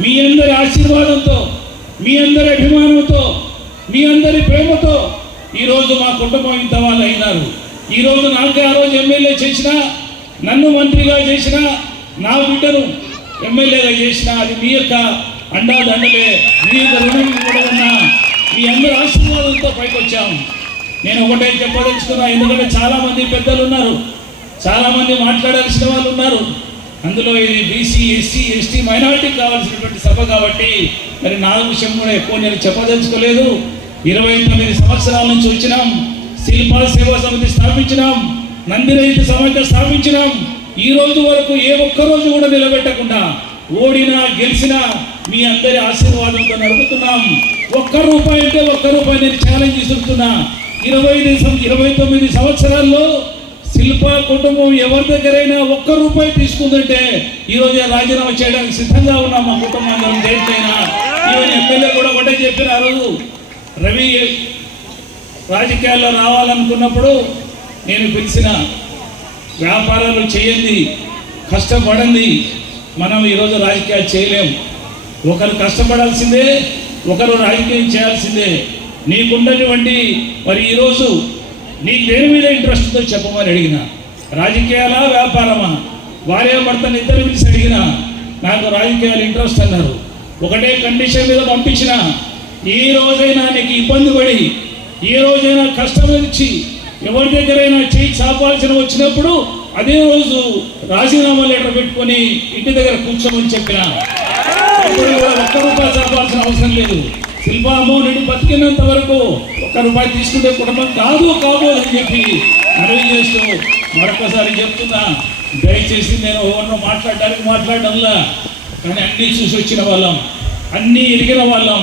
మీ అందరి ఆశీర్వాదంతో, మీ అందరి అభిమానంతో, మీ అందరి ప్రేమతో ఈరోజు మా కుటుంబం ఇంత వాళ్ళు అయినారు. ఈరోజు నాకే ఆ రోజు ఎమ్మెల్యే చేసినా, నన్ను మంత్రిగా చేసినా, నా బిడ్డను ఎమ్మెల్యేగా చేసినా అది మీ యొక్క అండాదండలే, మీ యొక్క రుణం కూడా ఉన్నా. మీ అందరి ఆశీర్వాదంతో పైకి వచ్చాం. నేను ఒకటే చెప్పదలుచుకున్నా, ఎందుకంటే చాలామంది పెద్దలు ఉన్నారు, చాలామంది మాట్లాడాల్సిన వాళ్ళు ఉన్నారు. అందులో ఇది బీసీ, ఎస్సీ, ఎస్టీ, మైనారిటీకి కావాల్సినటువంటి సభ కాబట్టి మరి నా విషయం కూడా ఎక్కువ నేను చెప్పదలుచుకోలేదు. 29 సంవత్సరాల నుంచి వచ్చినాం. శిల్పా సేవా సమితి స్థాపించినాం, నంది రైతు సమైక్య స్థాపించినాం. ఈ రోజు వరకు ఏ ఒక్క రోజు కూడా నిలబెట్టకుండా, ఓడినా గెలిచినా మీ అందరి ఆశీర్వాదంతో నడుపుతున్నాం. ₹1 అంటే ₹1 నేను ఛాలెంజ్ ఇస్తున్నా. 29 సంవత్సరాల్లో శిల్పా కుటుంబం ఎవరి దగ్గరైనా ₹1 తీసుకుందంటే ఈరోజు రాజీనామా చేయడానికి సిద్ధంగా ఉన్నాం. మా కుటుంబంలో దేనికైనా ఈవెన్ ఎమ్మెల్యే కూడా ఒకటే చెప్పిన, ఆ రోజు రవి రాజకీయాల్లో రావాలనుకున్నప్పుడు నేను పిలిచిన, వ్యాపారాలు చేయండి, కష్టపడండి, మనం ఈరోజు రాజకీయాలు చేయలేం. ఒకరు కష్టపడాల్సిందే, ఒకరు రాజకీయం చేయాల్సిందే. నీకున్నటువంటి మరి ఈరోజు నీకు దేని మీద ఇంట్రెస్ట్ ఉందో చెప్పమని అడిగిన. రాజకీయాలా వ్యాపారమా? భార్యాభర్తను ఇద్దరు పిలిచి అడిగిన. నాకు రాజకీయాలు ఇంట్రెస్ట్ అన్నారు. ఒకటే కండిషన్ మీద పంపించిన, ఈ రోజైనా నీకు ఇబ్బంది పడి, ఏ రోజైనా కష్టం వచ్చి ఎవరి దగ్గరైనా చేయి చాపాల్సిన వచ్చినప్పుడు అదే రోజు రాజీనామా లెటర్ పెట్టుకొని ఇంటి దగ్గర కూర్చోమని చెప్పిన. అప్పుడు కూడా ₹1 చాపాల్సిన అవసరం లేదు. శిల్పా అమ్మోని బతికినంత వరకు ₹1 తీసుకుంటే కుటుంబం కాబోదని చెప్పి మనవి చేస్తూ మరొకసారి చెప్తున్నా, దయచేసి నేను ఎవరినో మాట్లాడడంలా, కానీ అన్నీ చూసి వచ్చిన వాళ్ళం, అన్నీ ఎరిగిన వాళ్ళం,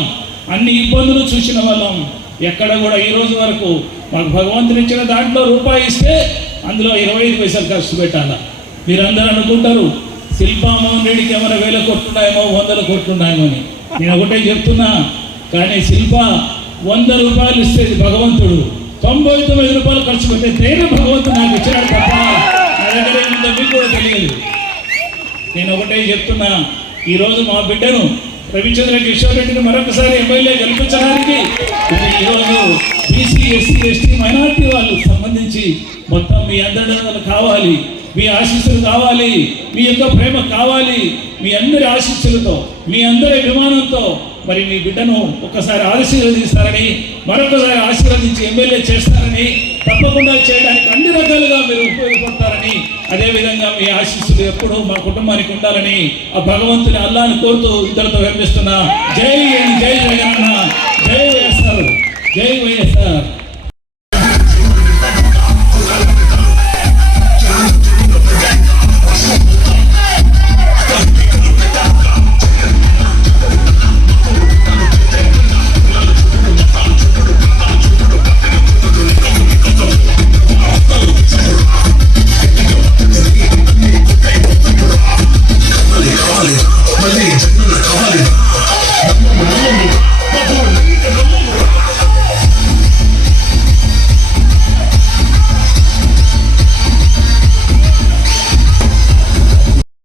అన్ని ఇబ్బందులు చూసిన వాళ్ళం. ఎక్కడ కూడా ఈ రోజు వరకు మాకు భగవంతుని ఇచ్చిన దాంట్లో ₹1 ఇస్తే అందులో 25 పైసలు ఖర్చు పెట్టాలా. మీరందరూ అనుకుంటారు శిల్పా మోహన్ రెడ్డికి ఏమైనా 1000 కోట్లున్నాయేమో, 100 కోట్లున్నాయేమో అని. నేను ఒకటే చెప్తున్నా, కానీ శిల్ప ₹100 ఇస్తేది భగవంతుడు, ₹99 ఖర్చు పెట్టే ధైర్యం భగవంతుడు నాకు ఇచ్చినాడు తప్ప నా దగ్గర ఏముందో మీకు కూడా తెలియదు. నేను ఒకటే చెప్తున్నా, ఈరోజు మా బిడ్డను రవిచంద్ర కిషోర్ రెడ్డిని మరొకసారి ఎమ్మెల్యే గెలిపించడానికి మరి ఈరోజు బీసీ ఎస్సీ ఎస్టీ మైనార్టీ వాళ్ళు సంబంధించి మొత్తం మీ అందరి కావాలి, మీ ఆశీస్సులు కావాలి, మీ యొక్క ప్రేమ కావాలి, మీ అందరి ఆశీస్సులతో మీ అందరి అభిమానంతో మరి మీ బిడ్డను ఒక్కసారి ఆశీర్వదిస్తారని, మరొకసారి ఆశీర్వదించి ఎమ్మెల్యే చేస్తారని, తప్పకుండా చేయడానికి అన్ని రకాలుగా మీరు ఉపయోగపడతారని, అదేవిధంగా మీ ఆశీస్సులు ఎప్పుడూ మా కుటుంబానికి ఉండాలని ఆ భగవంతుని అల్లాని కోరుతూ ఇద్దరితో వినిపిస్తున్నా. జై జై జగనన్న, జై వైఎస్ఆర్, జై వైఎస్ఆర్.